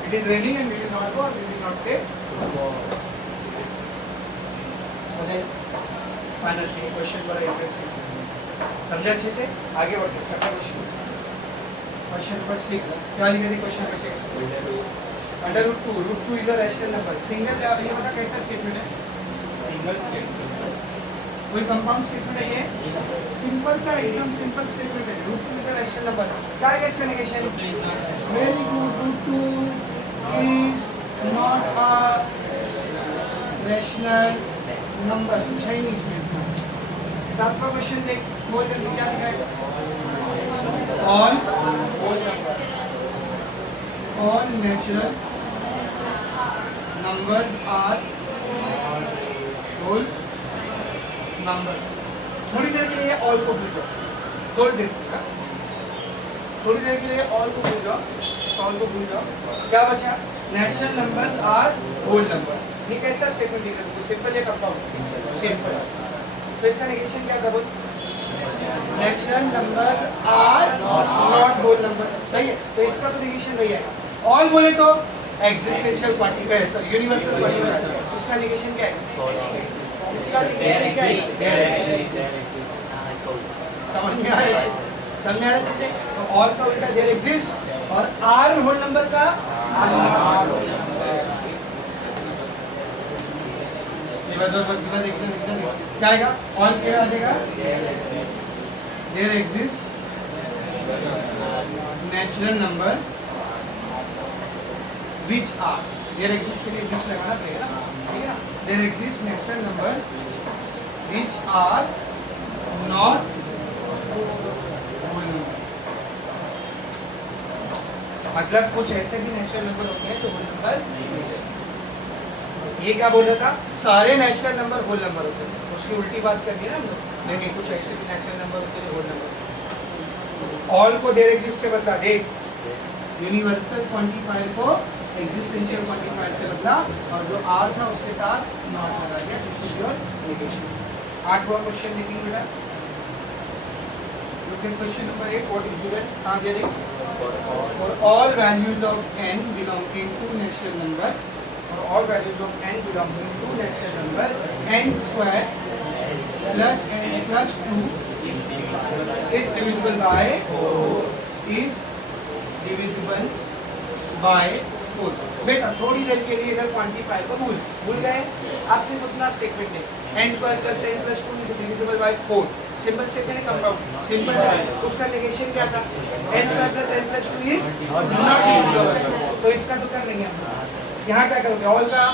it is raining and we will not go और we will not play football. Final से क्वेश्चन बड़ा इंटरेस्टिंग, समझे अच्छे से, आगे बढ़ते हैं। छठा क्वेश्चन, क्वेश्चन नंबर 6, क्या लिखा है question number 6, under root 2 is a rational number, single, आप ये बता कैसा स्टेटमेंट है, सिंगल स्टेटमेंट, कोई कंपाउंड स्टेटमेंट है, ये सिंपल सा एकदम सिंपल स्टेटमेंट है, root 2 is a rational number, क्या है इसका negation, very good, root 2 is not a rational number, कुछ है ही नहीं इसमें। सातवां क्वेश्चन देख, बोल जल्दी क्या लिखा है, all natural numbers are whole numbers. थोड़ी देर के लिए ऑल को भूल जाओ, थोड़ी देर के लिए ऑल को भूल जाओ, सॉल्व को भूल जाओ, क्या बचा, natural numbers are whole number. ये कैसा स्टेटमेंट लिखा है, सिंपल या कंपाउंड, सिंपल, तो इसका नेगेशन क्या था बोल, natural numbers are not whole number, सही है, तो इसका तो नेगेशन वही है, ऑल बोले तो एक्जिस्टेंशियल क्वांटिटी है, सर यूनिवर्सल क्वांटिटी, इसका नेगेशन क्या है, इसका नेगेशन क्या है, समझ में आ रहा है, समझ में आ रहा है चीजें, तो ऑल का उल्टा देयर एग्जिस्ट और आर होल नंबर का आर नॉट होल नंबर। बस एकदम क्या आएगा, ऑल क्या आ जाएगा, there exist natural numbers which are, there exist के लिए विच लगाना पड़ेगा ना, ठीक है ना, there exist natural numbers which are not whole number, मतलब कुछ ऐसे भी नेचुरल नंबर होते हैं जो होल नंबर नहीं होते। ये क्या बोल रहा था, सारे नेचुरल नंबर होल नंबर होते हैं, उसकी उल्टी बात कर दी ना हम लोग, नहीं कुछ ऐसे भी नेचुरल नंबर होते हैं जो होल नंबर। ऑल को देयर एग्जिस्ट से बदला, देख यूनिवर्सल क्वांटिफायर को एक्जिस्टेंशियल क्वांटिफायर से बदला, और जो आर था उसके साथ नॉट लगा दिया, दिस इज योर नेगेशन। आठवां क्वेश्चन देखेंगे बेटा, look at question number 8, what is given, हां दे रहे, for all values of n belonging to natural number, for all values of n belonging to natural number, n square plus n plus 2 is divisible by 4। बेटा थोड़ी देर के लिए इधर quantifier को भूल गए, आप सिर्फ उतना स्टेटमेंट है, n square plus n plus 2 is divisible by 4, simple statement है, कंपाउंड सिंपल है, उसका नेगेशन क्या था, n square plus n plus 2 is not divisible, तो इसका तो कर लेंगे हम। यहाँ क्या करोगे, ऑल का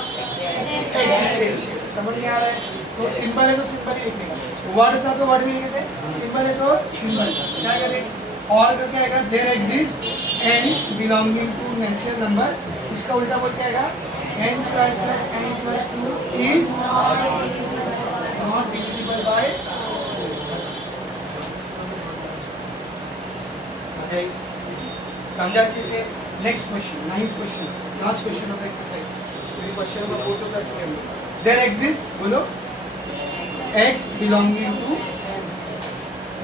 एक्सिस्टेंशियल, समझ में आ रहा है, तो सिंपल है तो सिंपल ही लिखने का, वर्ड था तो वर्ड में लिखते, सिंपल है तो सिंपल, क्या करें, ऑल का क्या आएगा, there exist n belonging to natural number, इसका उल्टा बोल क्या आएगा, n square plus n plus 2 is not divisible by, समझा अच्छे से। Next question, 9th question, last question of exercise, तो क्वेश्चन नंबर 4 से कर चुके हैं। देयर एग्जिस्ट, बोलो, x belonging to,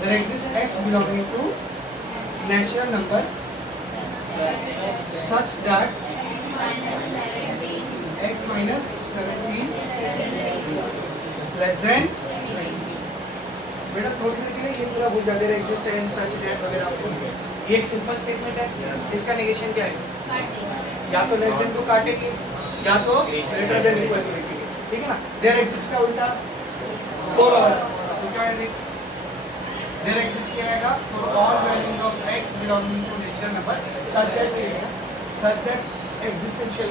there exists x belonging to natural number such that x minus 17 less than, बेटा थोड़ी देर के लिए ये पूरा भूल जाते हैं, एक्जिस्ट एंड सच दैट वगैरह आपको, ये एक सिंपल स्टेटमेंट है, इसका नेगेशन क्या है, या तो लेस देन टू काटेंगे या तो ग्रेटर देन इक्वल टू लिखेंगे, ठीक है ना, देयर एग्जिस्ट का उल्टा फॉर ऑल, तो क्या है, देयर एग्जिस्ट क्या आएगा, for all values of x belonging to natural number such that existential,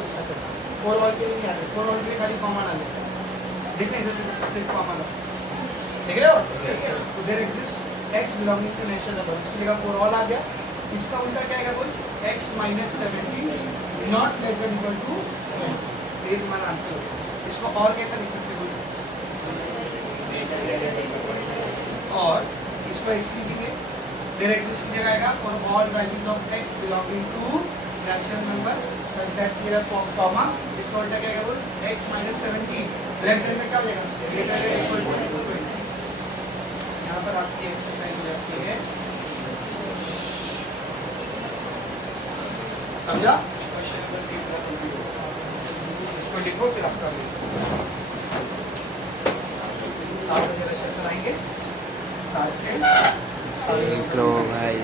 for all के लिए नहीं आते, फॉर ऑल के लिए खाली कॉमन आने से, देखिए इधर सिर्फ कॉमन है, देख रहे हो, तो there exist x belonging to natural number, इसके लिए फॉर ऑल आ गया, इसका उल्टा क्या आएगा बोल, x minus 17 not less than equal to, एक मान आंसर, इसको और कैसा लिख सकते बोल, इसको x लिखेंगे, फिर एक्सिस्ट की जगह आएगा for all values of x belonging to rational number such that here comma इसका उल्टा क्या आएगा, x minus 17 ब्रैकेट में क्या हो जाएगा, ग्रेटर देन इक्वल टू 20। यहाँ पर आपकी एक्सरसाइज हो जाती है, समझा? क्वेश्चन नंबर 3 पूरा कंप्लीट हो गया। इसको लिखो फिर आपका 7 बजे से कराएंगे, 7 से देख लो भाई।